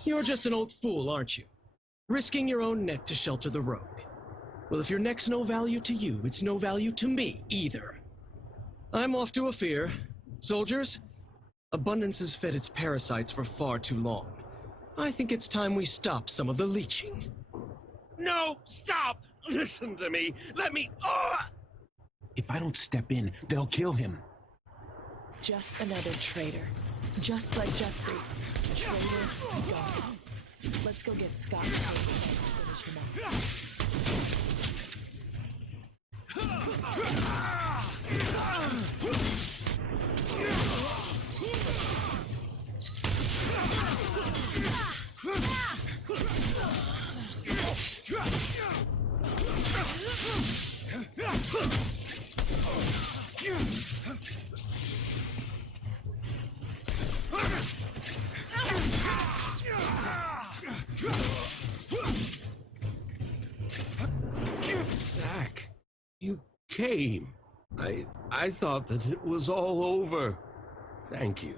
You're just an old fool, aren't you? Risking your own neck to shelter the rogue. Well, if your neck's no value to you, it's no value to me either. I'm off to Ophir. Soldiers, Abundance has fed its parasites for far too long. I think it's time we stop some of the leeching. No, stop! Listen to me. Let me. If I don't step in, they'll kill him. Just another traitor. Just like Jeffrey. Traitor scum. Let's go get Scott and finish him Zach, you came. I thought that it was all over. Thank you.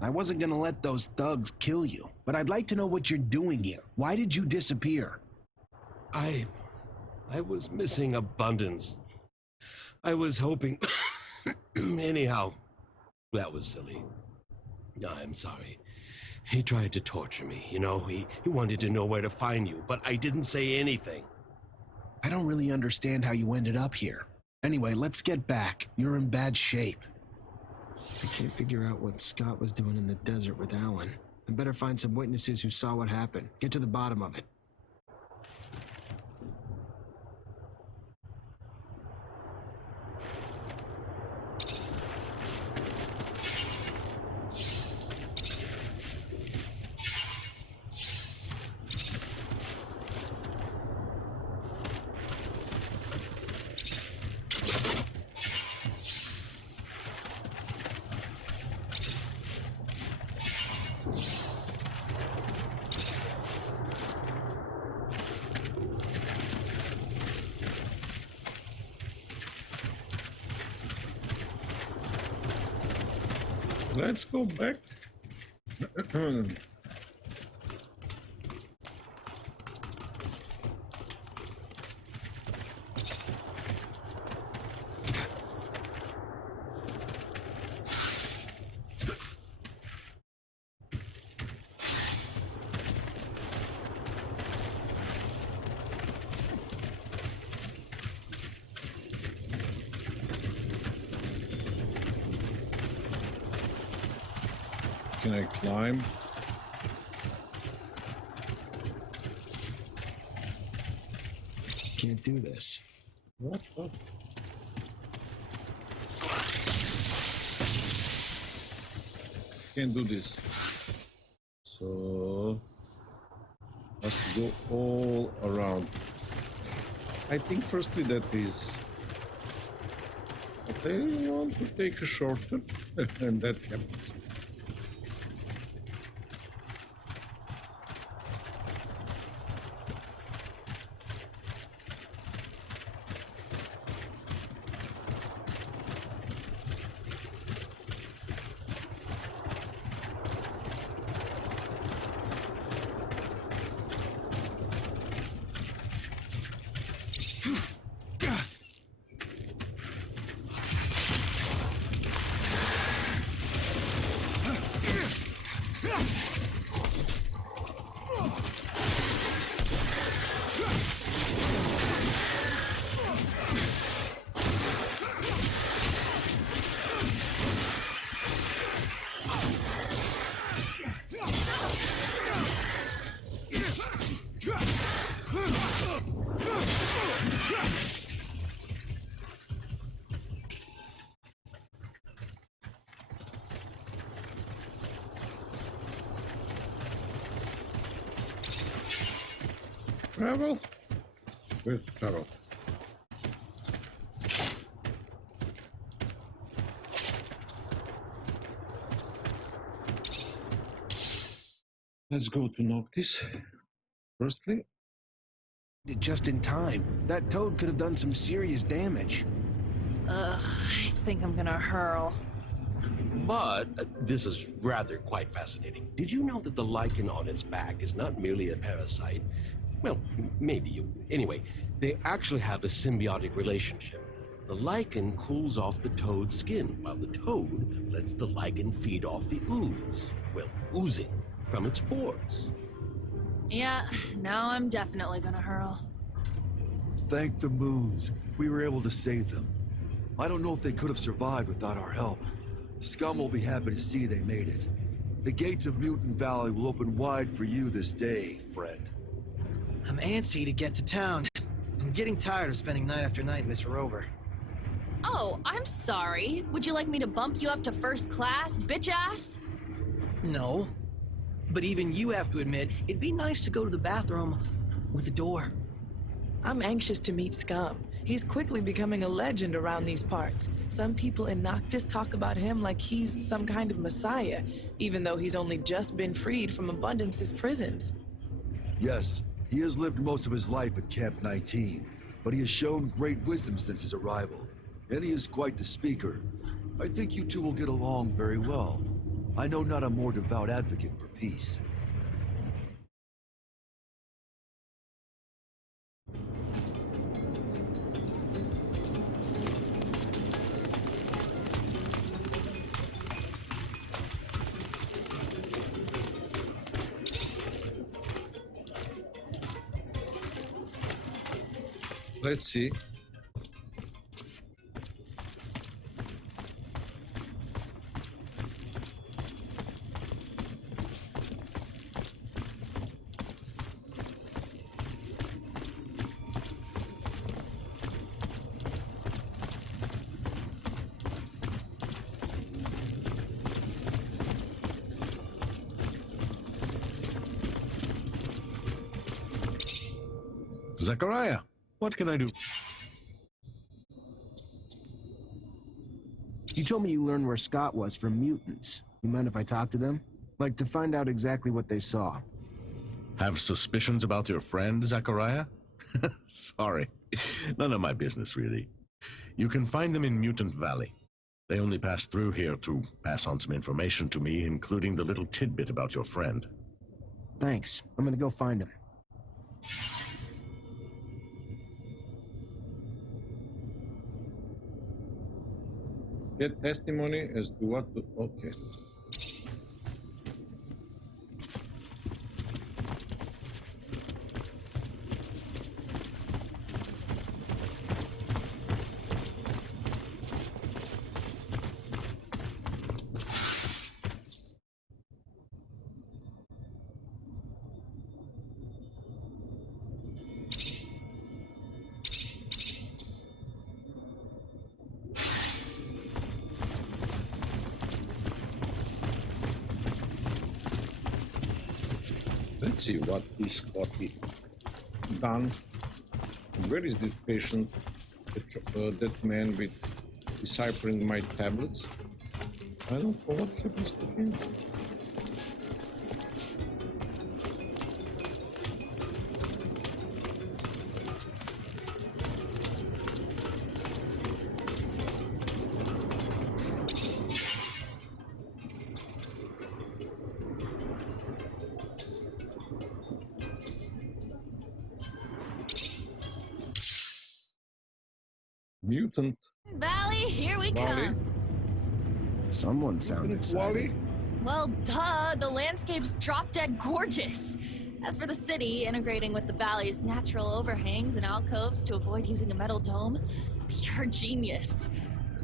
I wasn't gonna let those thugs kill you, but I'd like to know what you're doing here. Why did you disappear? I was missing Abundance. I was hoping... Anyhow, that was silly. I'm sorry. He tried to torture me, you know? He wanted to know where to find you, but I didn't say anything. I don't really understand how you ended up here. Anyway, let's get back. You're in bad shape. I can't figure out what Scott was doing in the desert with Alan. I better find some witnesses who saw what happened. Get to the bottom of it. Let's go back. Can I climb? Can't do this. What? Can't do this. So has to go all around. I think firstly that is. But I want to take a shortcut, and that happens. travel? Where to travel? Let's go to Noctis. Firstly, Just in time. That toad could have done some serious damage. I think I'm gonna hurl. But this is rather quite fascinating. Did you know that the lichen on its back is not merely a parasite? Well, maybe you. Anyway, they actually have a symbiotic relationship. The lichen cools off the toad's skin, while the toad lets the lichen feed off the ooze. Well, oozing from its pores. Yeah, now I'm definitely gonna hurl. Thank the moons. We were able to save them. I don't know if they could have survived without our help. Scum will be happy to see they made it. The gates of Mutant Valley will open wide for you this day, friend. I'm antsy to get to town. I'm getting tired of spending night after night in this rover. Oh, I'm sorry. Would you like me to bump you up to first class, bitch ass? No. But even you have to admit, it'd be nice to go to the bathroom with a door. I'm anxious to meet Scum. He's quickly becoming a legend around these parts. Some people in Noctis talk about him like he's some kind of messiah, even though he's only just been freed from Abundance's prisons. Yes, he has lived most of his life at Camp 19, but he has shown great wisdom since his arrival, and he is quite the speaker. I think you two will get along very well. I know not a more devout advocate for peace. let's see. Zachariah, what can I do? You told me you learned where Scott was from mutants. You mind if I talk to them? Like to find out exactly what they saw. Have suspicions about your friend, Zachariah? Sorry, none of my business, really. You can find them in Mutant Valley. They only passed through here to pass on some information to me, including the little tidbit about your friend. Thanks. I'm gonna go find him. Get testimony as to what to... Okay. Let's see what is copy done. Where is this patient? That man with deciphering my tablets? I don't know what happens to him. Mutant Valley, here we Valley. come. Someone sounds excited. Well, duh, the landscape's drop-dead gorgeous. As for the city, integrating with the valley's natural overhangs and alcoves to avoid using a metal dome, pure genius.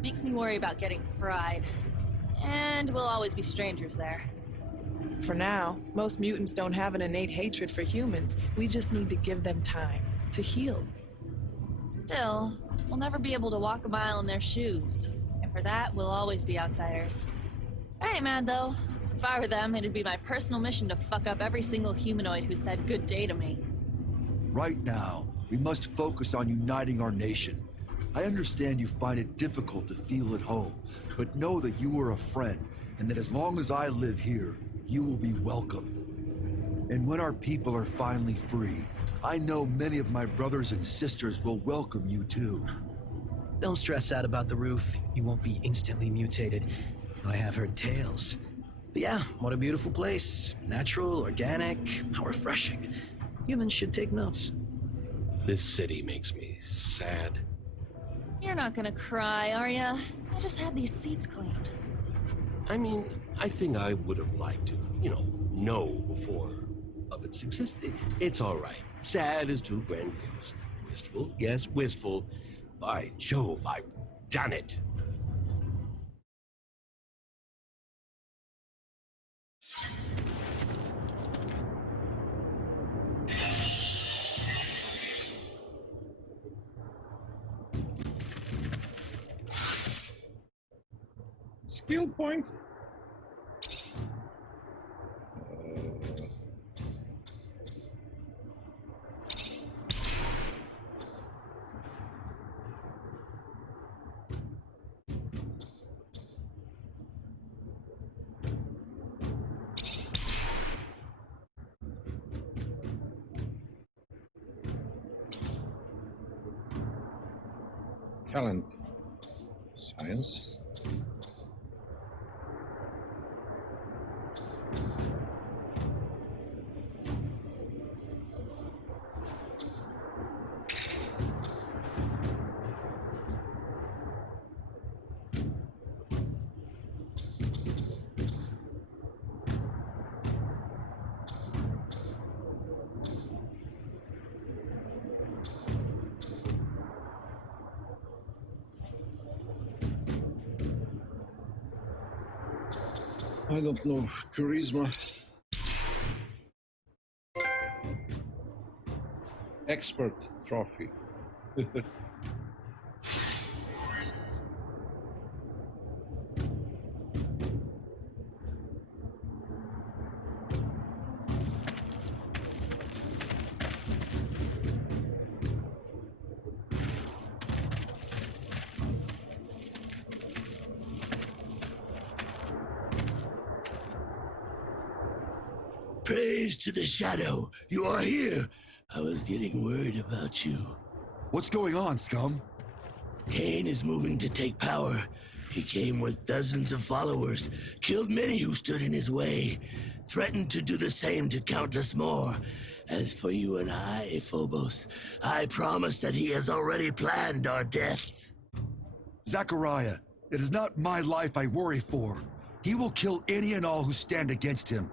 Makes me worry about getting fried. And we'll always be strangers there. For now, most mutants don't have an innate hatred for humans. We just need to give them time to heal. Still, we'll never be able to walk a mile in their shoes. And for that, we'll always be outsiders. I ain't mad, though. If I were them, it'd be my personal mission to fuck up every single humanoid who said good day to me. Right now, we must focus on uniting our nation. I understand you find it difficult to feel at home, but know that you are a friend, and that as long as I live here, you will be welcome. And when our people are finally free, I know many of my brothers and sisters will welcome you too. Don't stress out about the roof. You won't be instantly mutated. I have heard tales. But yeah, what a beautiful place. Natural, organic, how refreshing. Humans should take notes. This city makes me sad. You're not gonna cry, are ya? I just had these seats cleaned. I mean, I think I would have liked to, know before of its existence. It's all right. Sad is too grandiose. Wistful, yes, wistful. By Jove, I've done it. Skill point. Talent. Science. I don't know. Charisma. Expert trophy. Praise to the Shadow. You are here. I was getting worried about you. What's going on, scum? Kane is moving to take power. He came with dozens of followers, killed many who stood in his way, threatened to do the same to countless more. As for you and I, Phobos, I promise that he has already planned our deaths. Zachariah, it is not my life I worry for. He will kill any and all who stand against him.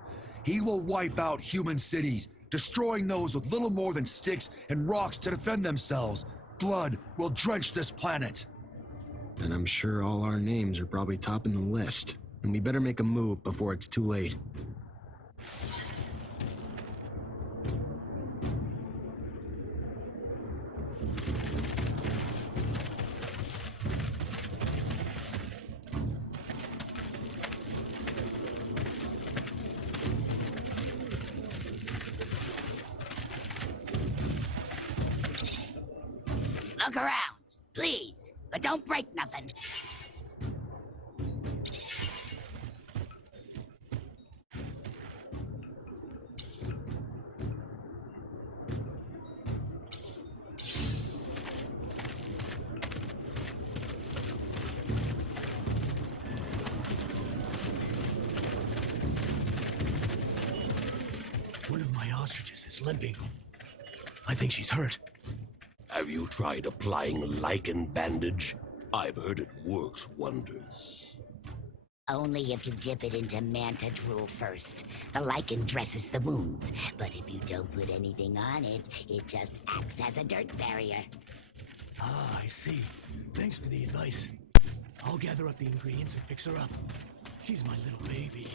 He will wipe out human cities, destroying those with little more than sticks and rocks to defend themselves. Blood will drench this planet. And I'm sure all our names are probably topping the list. And we better make a move before it's too late. Look around, please, but don't break nothing. One of my ostriches is limping. I think she's hurt. Have you tried applying a lichen bandage? I've heard it works wonders. Only if you dip it into manta drool first. The lichen dresses the wounds, but if you don't put anything on it, it just acts as a dirt barrier. Ah, I see. Thanks for the advice. I'll gather up the ingredients and fix her up. She's my little baby.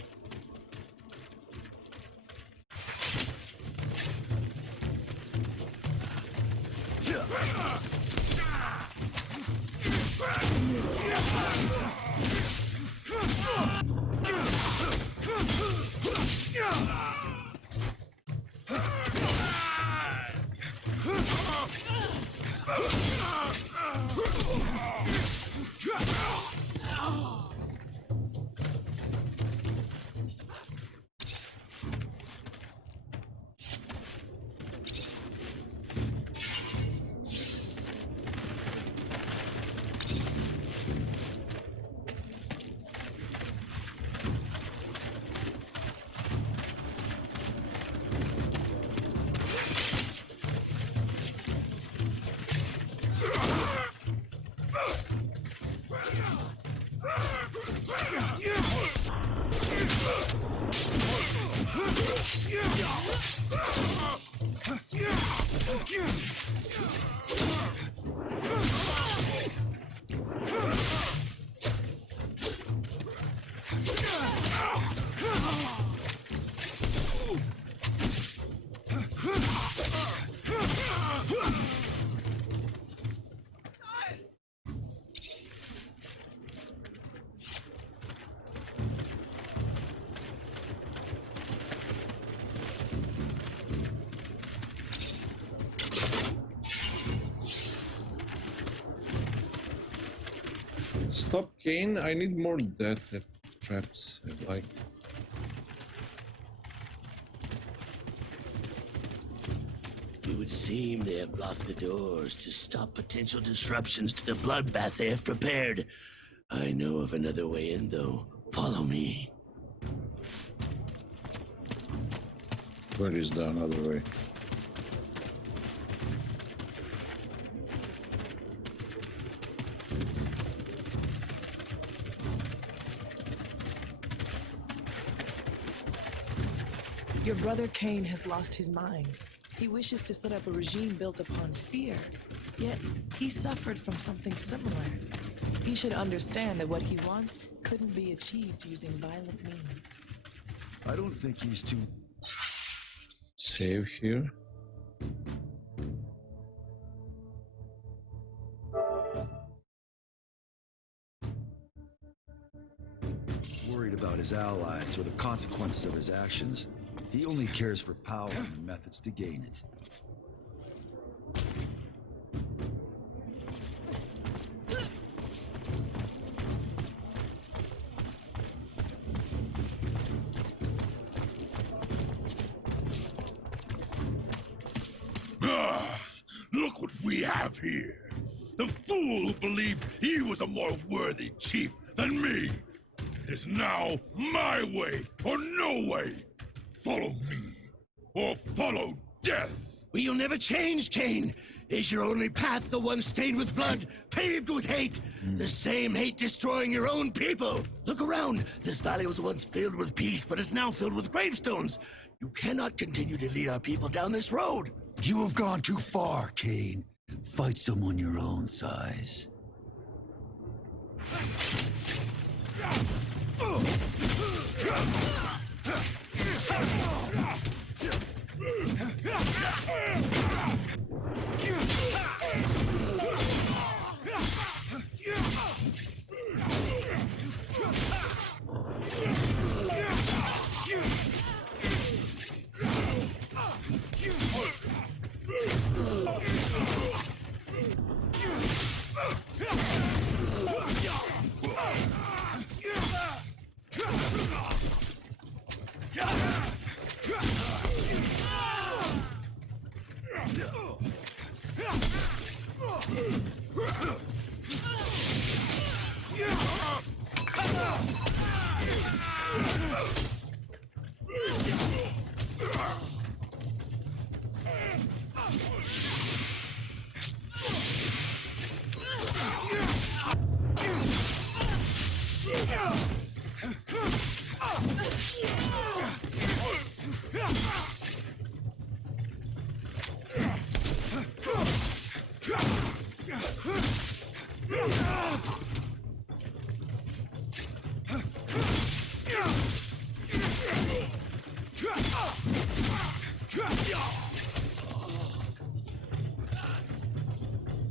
Stop, Kane. I need more death traps. I like. It would seem they have blocked the doors to stop potential disruptions to the bloodbath they have prepared. I know of another way in, though. Follow me. Where is the another way? Your brother Kane has lost his mind. He wishes to set up a regime built upon fear, yet he suffered from something similar. He should understand that what he wants couldn't be achieved using violent means. I don't think he's too... Save here. worried about his allies or the consequences of his actions. He only cares for power and the methods to gain it. Look what we have here. The fool who believed he was a more worthy chief than me. It is now my way or no way. Follow me or follow death. Will you never change, Kane? Is your only path the one stained with blood, paved with hate? The same hate destroying your own people? Look around. This valley was once filled with peace, but is now filled with gravestones. You cannot continue to lead our people down this road. You have gone too far, Kane. Fight someone your own size.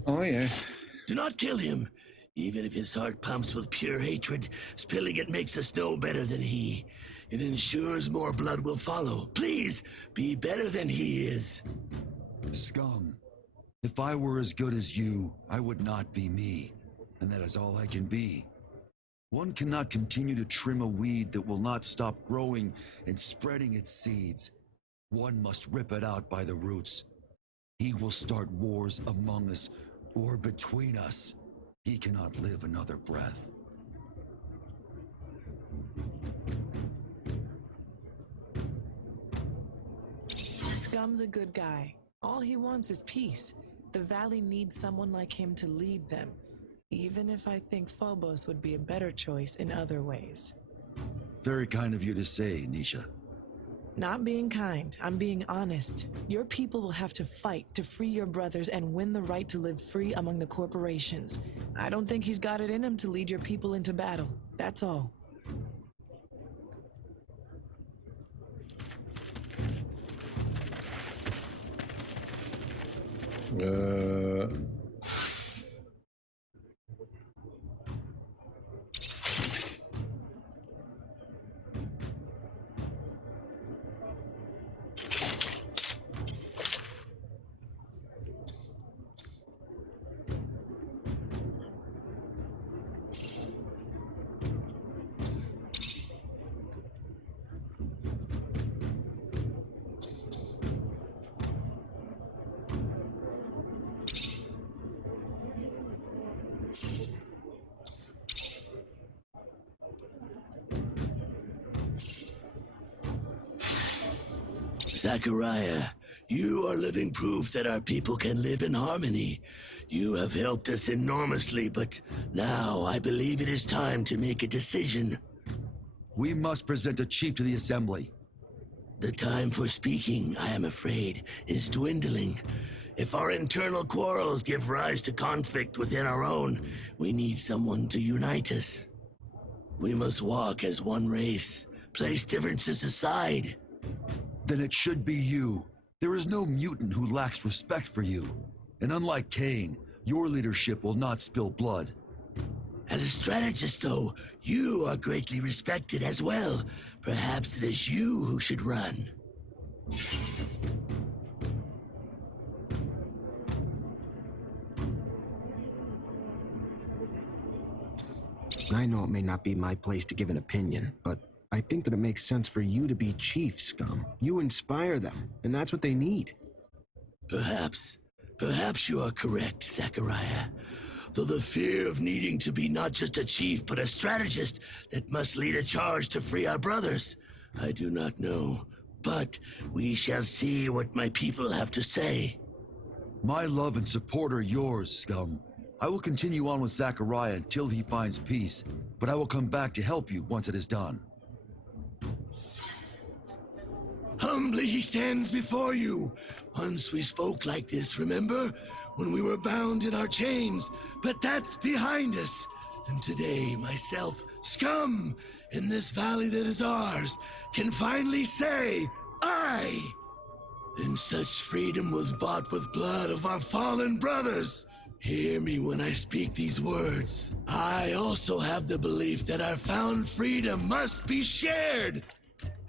Oh yeah. Do not kill him. Even if his heart pumps with pure hatred, spilling it makes us no better than he. It ensures more blood will follow. Please, be better than he is. Scum. If I were as good as you, I would not be me, and that is all I can be. One cannot continue to trim a weed that will not stop growing and spreading its seeds. One must rip it out by the roots. He will start wars among us or between us. He cannot live another breath. Scum's a good guy. All he wants is peace. The Valley needs someone like him to lead them, even if I think Phobos would be a better choice in other ways. Very kind of you to say, Nisha. Not being kind, I'm being honest. Your people will have to fight to free your brothers and win the right to live free among the corporations. I don't think he's got it in him to lead your people into battle. That's all. Zachariah, you are living proof that our people can live in harmony. You have helped us enormously, but now I believe it is time to make a decision. We must present a chief to the assembly. The time for speaking, I am afraid, is dwindling. If our internal quarrels give rise to conflict within our own, we need someone to unite us. We must walk as one race, place differences aside. Then it should be you. There is no mutant who lacks respect for you. And unlike Cain, your leadership will not spill blood. As a strategist, though, you are greatly respected as well. Perhaps it is you who should run. I know it may not be my place to give an opinion, but I think that it makes sense for you to be chief, Scum. You inspire them, and that's what they need. Perhaps you are correct, Zachariah. Though the fear of needing to be not just a chief, but a strategist that must lead a charge to free our brothers, I do not know. But we shall see what my people have to say. My love and support are yours, Scum. I will continue on with Zachariah until he finds peace, but I will come back to help you once it is done. Humbly he stands before you. Once we spoke like this, remember? When we were bound in our chains. But that's behind us. And today, myself, Scum, in this valley that is ours, can finally say, I! And such freedom was bought with blood of our fallen brothers. Hear me when I speak these words. I also have the belief that our found freedom must be shared.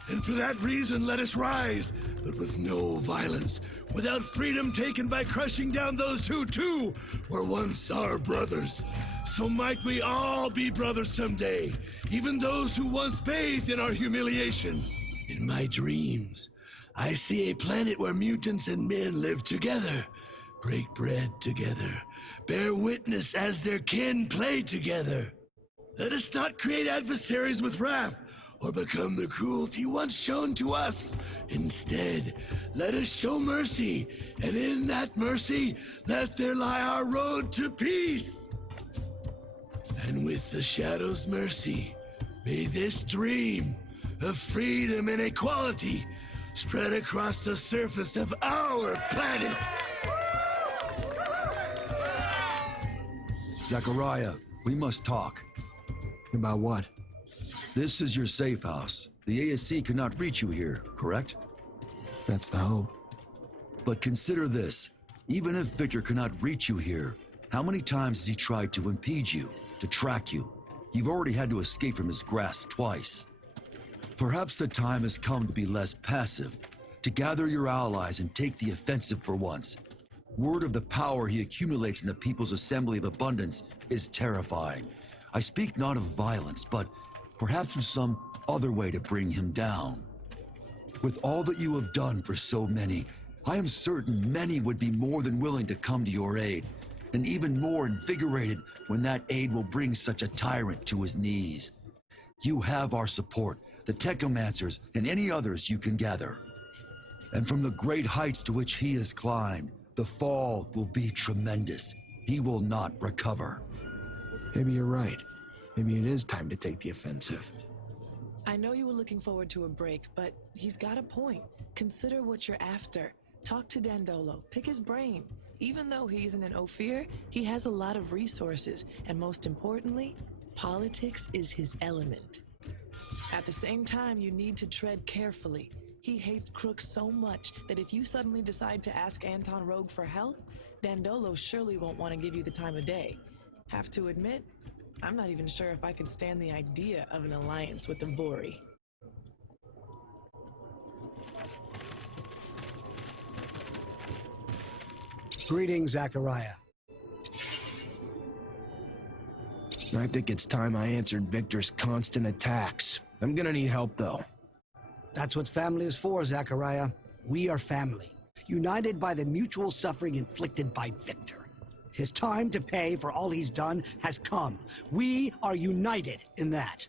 And for that reason, let us rise, but with no violence, without freedom taken by crushing down those who, too, were once our brothers. So might we all be brothers someday, even those who once bathed in our humiliation. In my dreams, I see a planet where mutants and men live together, break bread together, bear witness as their kin play together. Let us not create adversaries with wrath, or become the cruelty once shown to us. Instead, let us show mercy, and in that mercy, let there lie our road to peace. And with the Shadow's mercy, may this dream of freedom and equality spread across the surface of our planet. Zachariah, we must talk. About what? This is your safe house. The ASC cannot reach you here, correct? That's the hope. But consider this. Even if Victor cannot reach you here, how many times has he tried to impede you, to track you? You've already had to escape from his grasp twice. Perhaps the time has come to be less passive, to gather your allies and take the offensive for once. Word of the power he accumulates in the People's Assembly of Abundance is terrifying. I speak not of violence, but perhaps of some other way to bring him down. With all that you have done for so many, I am certain many would be more than willing to come to your aid, and even more invigorated when that aid will bring such a tyrant to his knees. You have our support, the Technomancers, and any others you can gather. And from the great heights to which he has climbed, the fall will be tremendous. He will not recover. Maybe you're right. Maybe it is time to take the offensive. I know you were looking forward to a break, but he's got a point. Consider what you're after. Talk to Dandolo, pick his brain. Even though he isn't an Ophir, he has a lot of resources, and most importantly, politics is his element. At the same time, you need to tread carefully. He hates crooks so much that if you suddenly decide to ask Anton Rogue for help, Dandolo surely won't want to give you the time of day. Have to admit, I'm not even sure if I could stand the idea of an alliance with the Vori. Greetings, Zachariah. I think it's time I answered Victor's constant attacks. I'm gonna need help, though. That's what family is for, Zachariah. We are family, united by the mutual suffering inflicted by Victor. His time to pay for all he's done has come. We are united in that.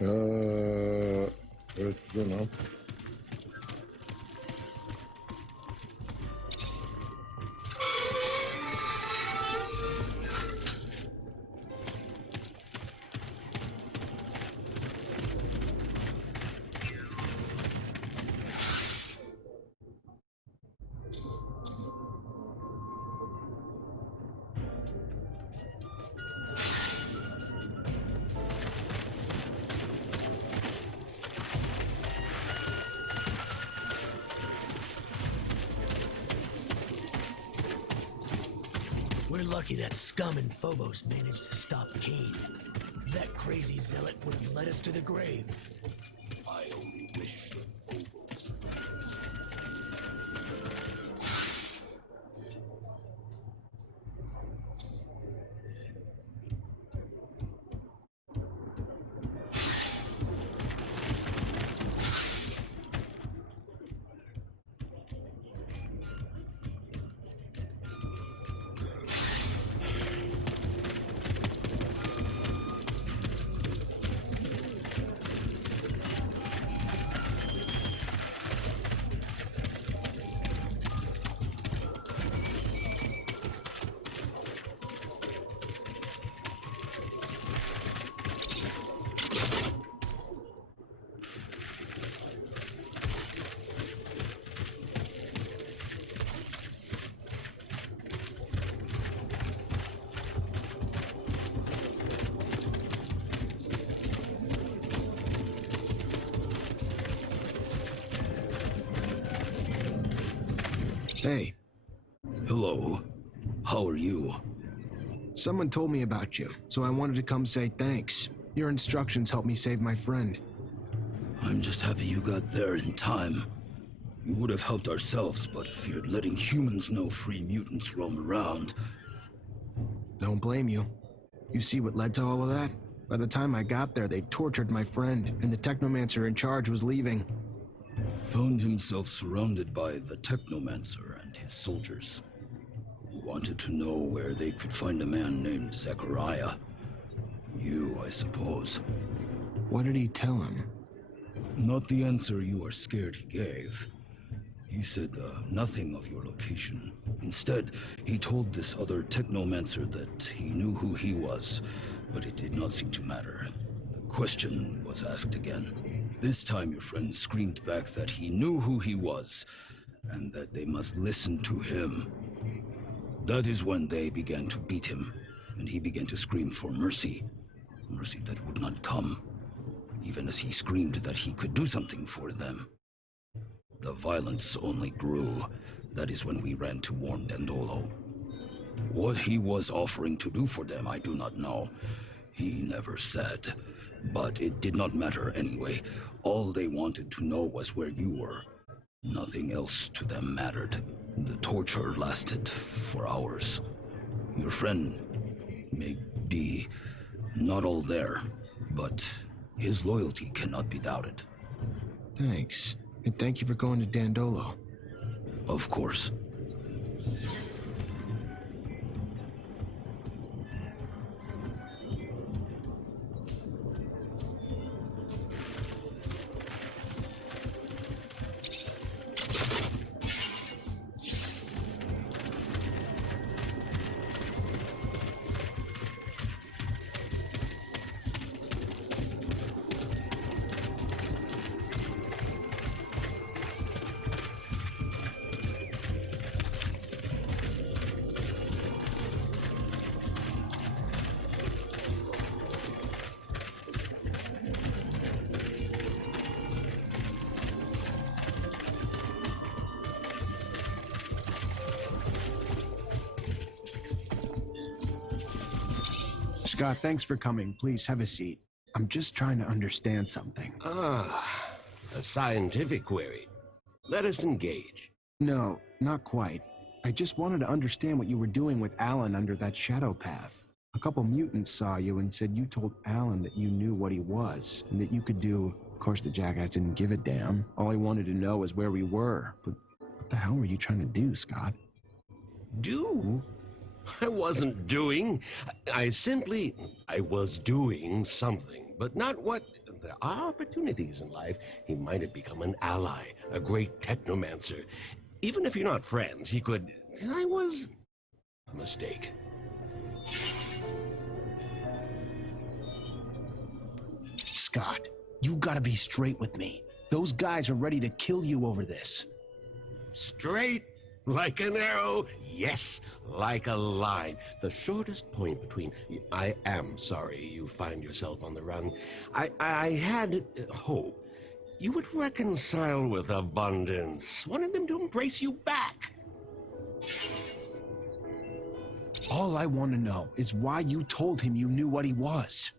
Where to go now? We're lucky that scum in Phobos managed to stop Kane. That crazy zealot would have led us to the grave. I only wish the Phobos. Hey, Hello. How are you? someone told me about you, so I wanted to come say thanks. Your instructions helped me save my friend. I'm just happy you got there in time. We would have helped ourselves, but feared letting humans know free mutants roam around. Don't blame you. You see what led to all of that? By the time I got there, they tortured my friend, and the Technomancer in charge was leaving. Found himself surrounded by the Technomancer and his soldiers, who wanted to know where they could find a man named Zachariah. You, I suppose. What did he tell him? Not the answer you are scared he gave. He said nothing of your location. Instead, he told this other Technomancer that he knew who he was, but it did not seem to matter. The question was asked again. This time your friend screamed back that he knew who he was, and that they must listen to him. That is when they began to beat him, and he began to scream for mercy. Mercy that would not come, even as he screamed that he could do something for them. The violence only grew. That is when we ran to warn Dandolo. What he was offering to do for them, I do not know. He never said. But it did not matter anyway. All they wanted to know was where you were. Nothing else to them mattered. The torture lasted for hours. Your friend may be not all there, but his loyalty cannot be doubted. Thanks. And thank you for going to Dandolo. Of course. Scott, thanks for coming. Please have a seat. I'm just trying to understand something. Ah, a scientific query. Let us engage. No, not quite. I just wanted to understand what you were doing with Alan under that shadow path. A couple mutants saw you and said you told Alan that you knew what he was, and that you could do... Of course, the jackass didn't give a damn. All he wanted to know was where we were. But what the hell were you trying to do, Scott? Do? I wasn't doing. I was doing something, but not what... There are opportunities in life. He might have become an ally, a great Technomancer. Even if you're not friends, he could... I was... a mistake. Scott, you gotta be straight with me. Those guys are ready to kill you over this. Straight like an arrow, yes, like a line. The shortest point between... I am sorry you find yourself on the run. I had hope you would reconcile with Abundance, wanted them to embrace you back. All I want to know is why you told him you knew what he was.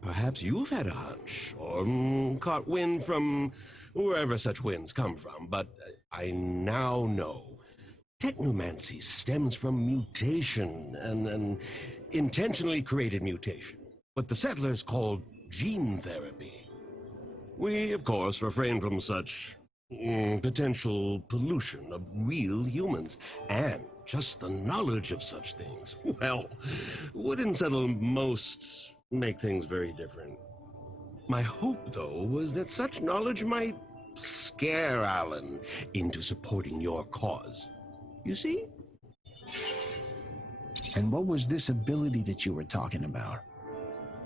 Perhaps you've had a hunch, or caught wind from wherever such winds come from, but I now know. Technomancy stems from mutation, and intentionally created mutation, what the settlers called gene therapy. We, of course, refrain from such potential pollution of real humans, and just the knowledge of such things, well, wouldn't settle most... make things very different. My hope, though, was that such knowledge might scare Alan into supporting your cause. You see? And what was this ability that you were talking about?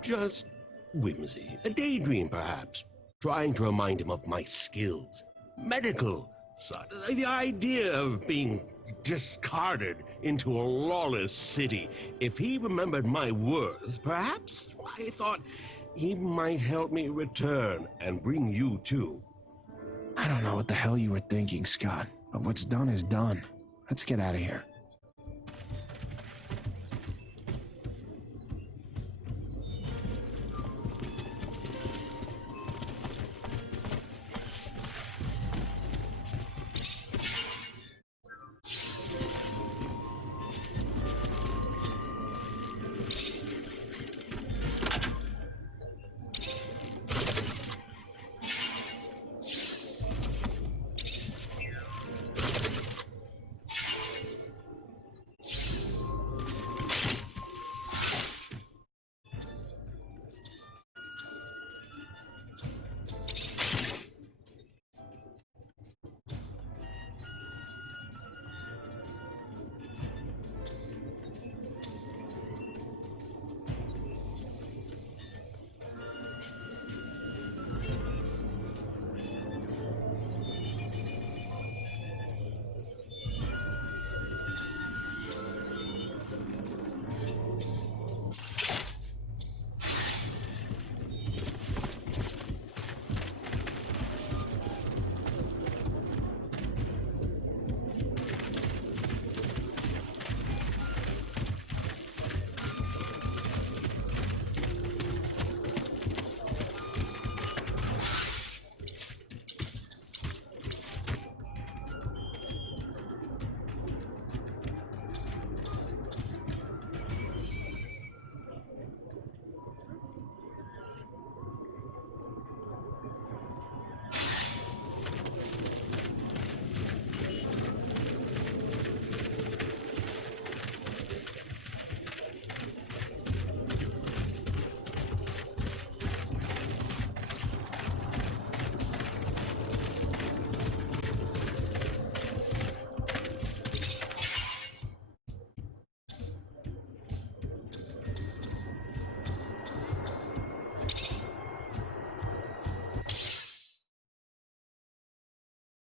Just whimsy, a daydream, perhaps. Trying to remind him of my skills. Medical side. The idea of being discarded into a lawless city. If he remembered my worth, perhaps I thought he might help me return and bring you too. I don't know what the hell you were thinking, Scott, but what's done is done. Let's get out of here.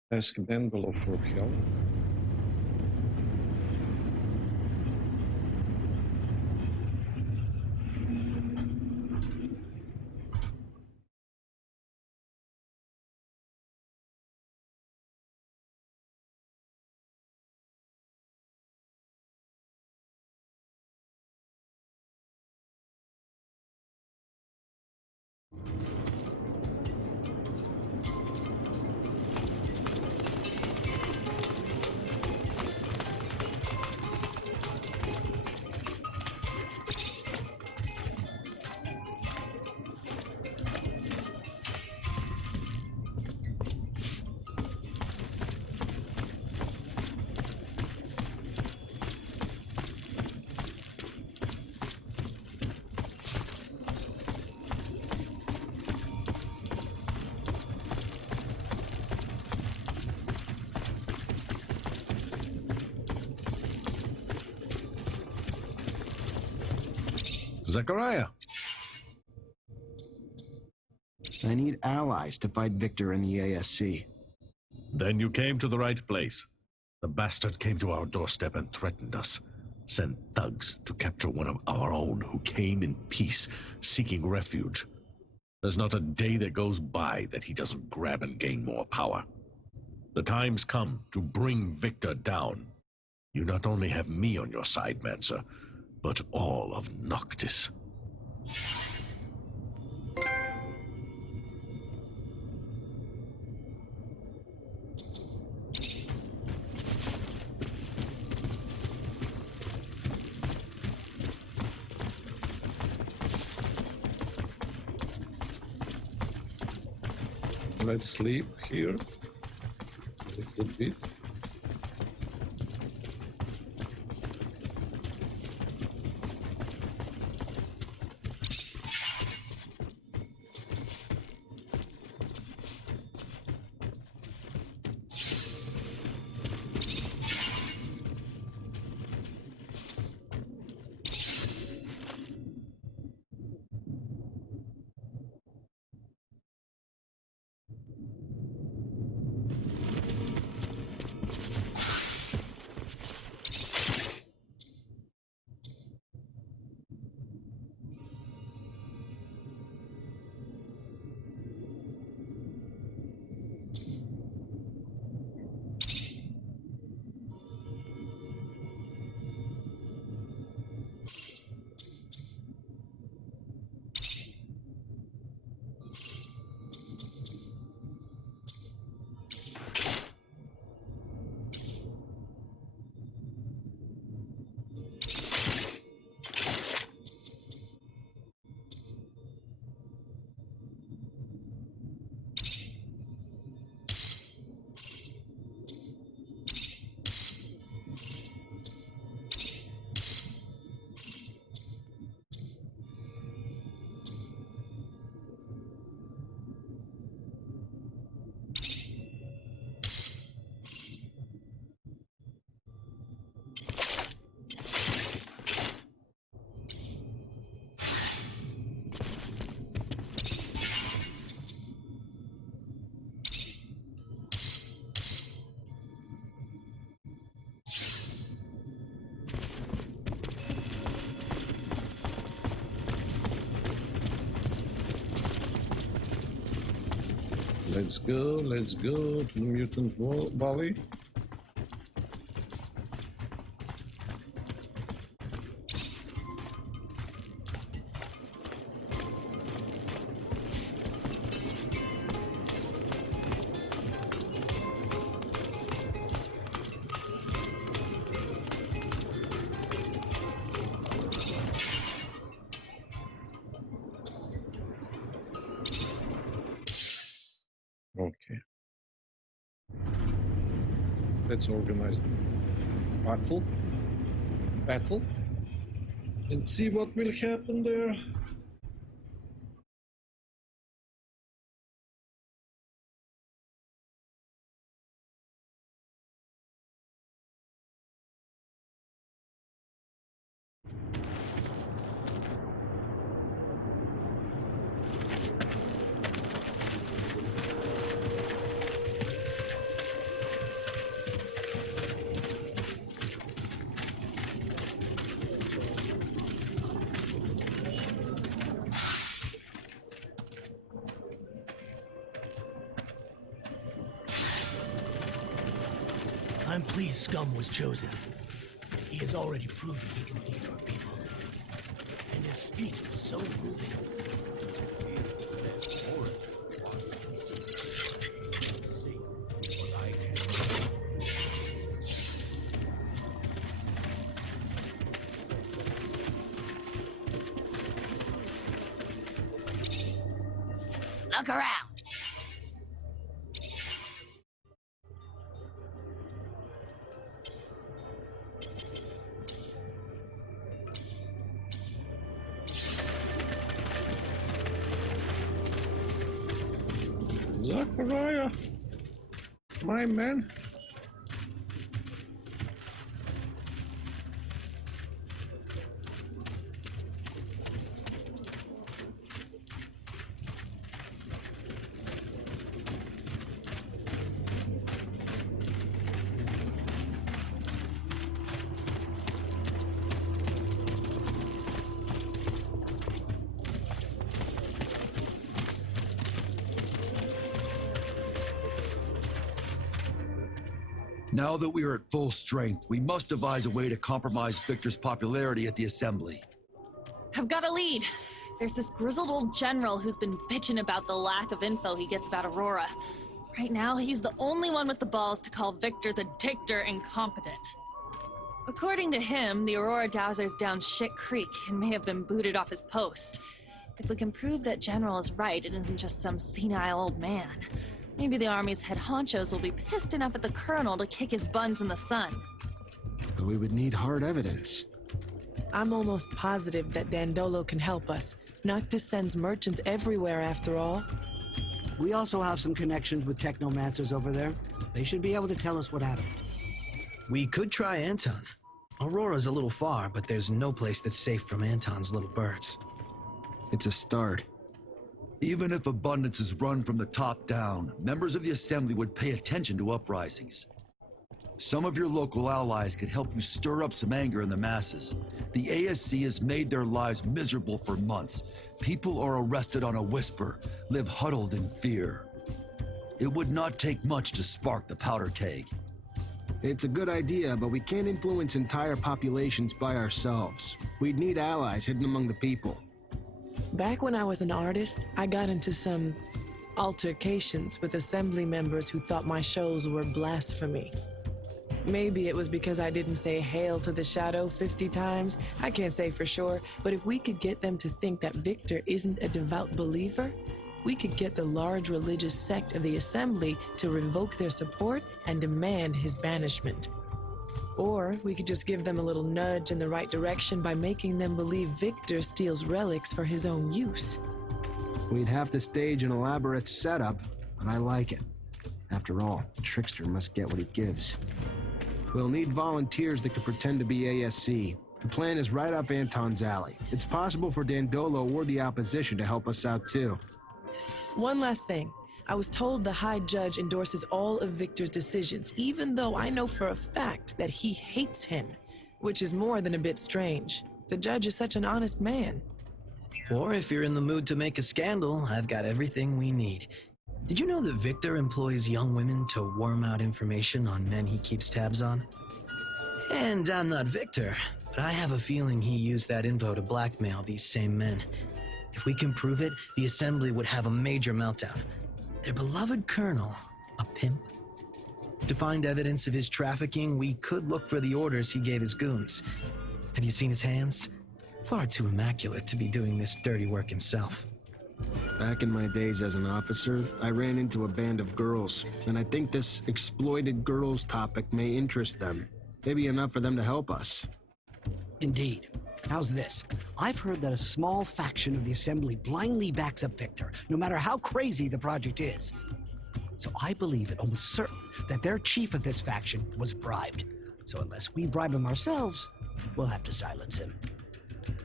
Ask an envelope for help. Zachariah. I need allies to fight Victor and the ASC. Then you came to the right place. The bastard came to our doorstep and threatened us. Sent thugs to capture one of our own who came in peace, seeking refuge. There's not a day that goes by that he doesn't grab and gain more power. The time's come to bring Victor down. You not only have me on your side, Mancer, but all of Noctis. Let's sleep here a little bit. Let's go to the Mutant Valley. Okay. Let's organize the battle, and see what will happen there. I'm pleased Scum was chosen. He has already proven he can lead our people. And his speech was so moving. Look around. Zachariah, my man. Now that we are at full strength, we must devise a way to compromise Victor's popularity at the Assembly. I've got a lead. There's this grizzled old general who's been bitching about the lack of info he gets about Aurora. Right now, he's the only one with the balls to call Victor the Dictator incompetent. According to him, the Aurora Dowser's down shit creek and may have been booted off his post. If we can prove that General is right and isn't just some senile old man, maybe the Army's head honchos will be pissed enough at the Colonel to kick his buns in the sun. But we would need hard evidence. I'm almost positive that Dandolo can help us. Noctis sends merchants everywhere, after all. We also have some connections with Technomancers over there. They should be able to tell us what happened. We could try Anton. Aurora's a little far, but there's no place that's safe from Anton's little birds. It's a start. Even if abundance is run from the top down, members of the Assembly would pay attention to uprisings. Some of your local allies could help you stir up some anger in the masses. The ASC has made their lives miserable for months. People are arrested on a whisper, live huddled in fear. It would not take much to spark the powder keg. It's a good idea, but we can't influence entire populations by ourselves. We'd need allies hidden among the people. Back when I was an artist, I got into some altercations with Assembly members who thought my shows were blasphemy. Maybe it was because I didn't say "Hail to the Shadow" 50 times. I can't say for sure, but if we could get them to think that Victor isn't a devout believer, we could get the large religious sect of the Assembly to revoke their support and demand his banishment. Or we could just give them a little nudge in the right direction by making them believe Victor steals relics for his own use. We'd have to stage an elaborate setup, but I like it. After all, the trickster must get what he gives. We'll need volunteers that can pretend to be ASC. The plan is right up Anton's alley. It's possible for Dandolo or the opposition to help us out too. One last thing. I was told the High Judge endorses all of Victor's decisions, even though I know for a fact that he hates him, which is more than a bit strange. The judge is such an honest man. Or if you're in the mood to make a scandal, I've got everything we need. Did you know that Victor employs young women to worm out information on men he keeps tabs on? And I'm not Victor, but I have a feeling he used that info to blackmail these same men. If we can prove it, the Assembly would have a major meltdown. Their beloved colonel, a pimp. To find evidence of his trafficking, we could look for the orders he gave his goons. Have you seen his hands? Far too immaculate to be doing this dirty work himself. Back in my days as an officer, I ran into a band of girls, and I think this exploited girls topic may interest them. Maybe enough for them to help us. Indeed. How's this? I've heard that a small faction of the Assembly blindly backs up Victor, no matter how crazy the project is. So I believe it almost certain that their chief of this faction was bribed. So unless we bribe him ourselves, we'll have to silence him.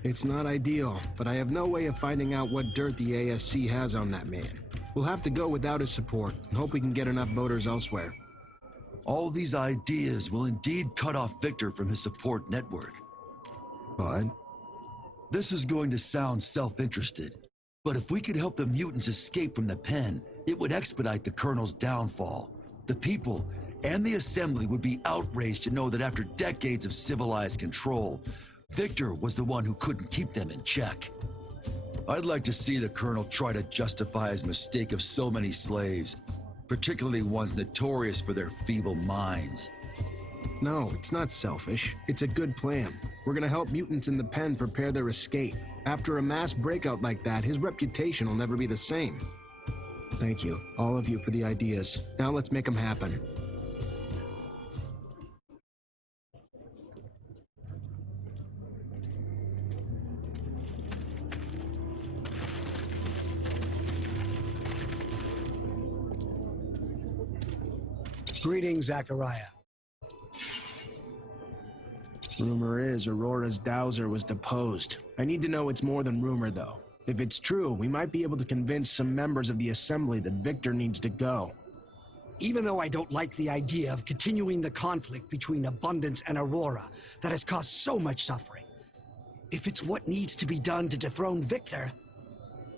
It's not ideal, but I have no way of finding out what dirt the ASC has on that man. We'll have to go without his support and hope we can get enough voters elsewhere. All these ideas will indeed cut off Victor from his support network. But this is going to sound self-interested, but if we could help the mutants escape from the pen, it would expedite the Colonel's downfall. The people, and the Assembly would be outraged to know that after decades of civilized control, Victor was the one who couldn't keep them in check. I'd like to see the Colonel try to justify his mistake of so many slaves, particularly ones notorious for their feeble minds. No, it's not selfish. It's a good plan. We're gonna help mutants in the pen prepare their escape. After a mass breakout like that, his reputation will never be the same. Thank you, all of you, for the ideas. Now let's make them happen. Greetings, Zachariah. Rumor is Aurora's dowser was deposed. I need to know it's more than rumor, though. If it's true, we might be able to convince some members of the Assembly that Victor needs to go. Even though I don't like the idea of continuing the conflict between Abundance and Aurora that has caused so much suffering, if it's what needs to be done to dethrone Victor,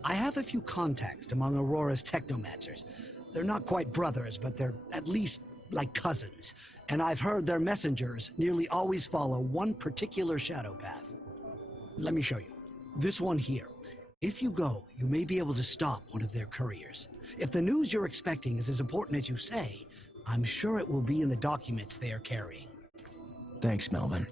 I have a few contacts among Aurora's Technomancers. They're not quite brothers, but they're at least like cousins, and I've heard their messengers nearly always follow one particular shadow path. Let me show you. This one here. If you go, you may be able to stop one of their couriers. If the news you're expecting is as important as you say, I'm sure it will be in the documents they are carrying. Thanks, Melvin.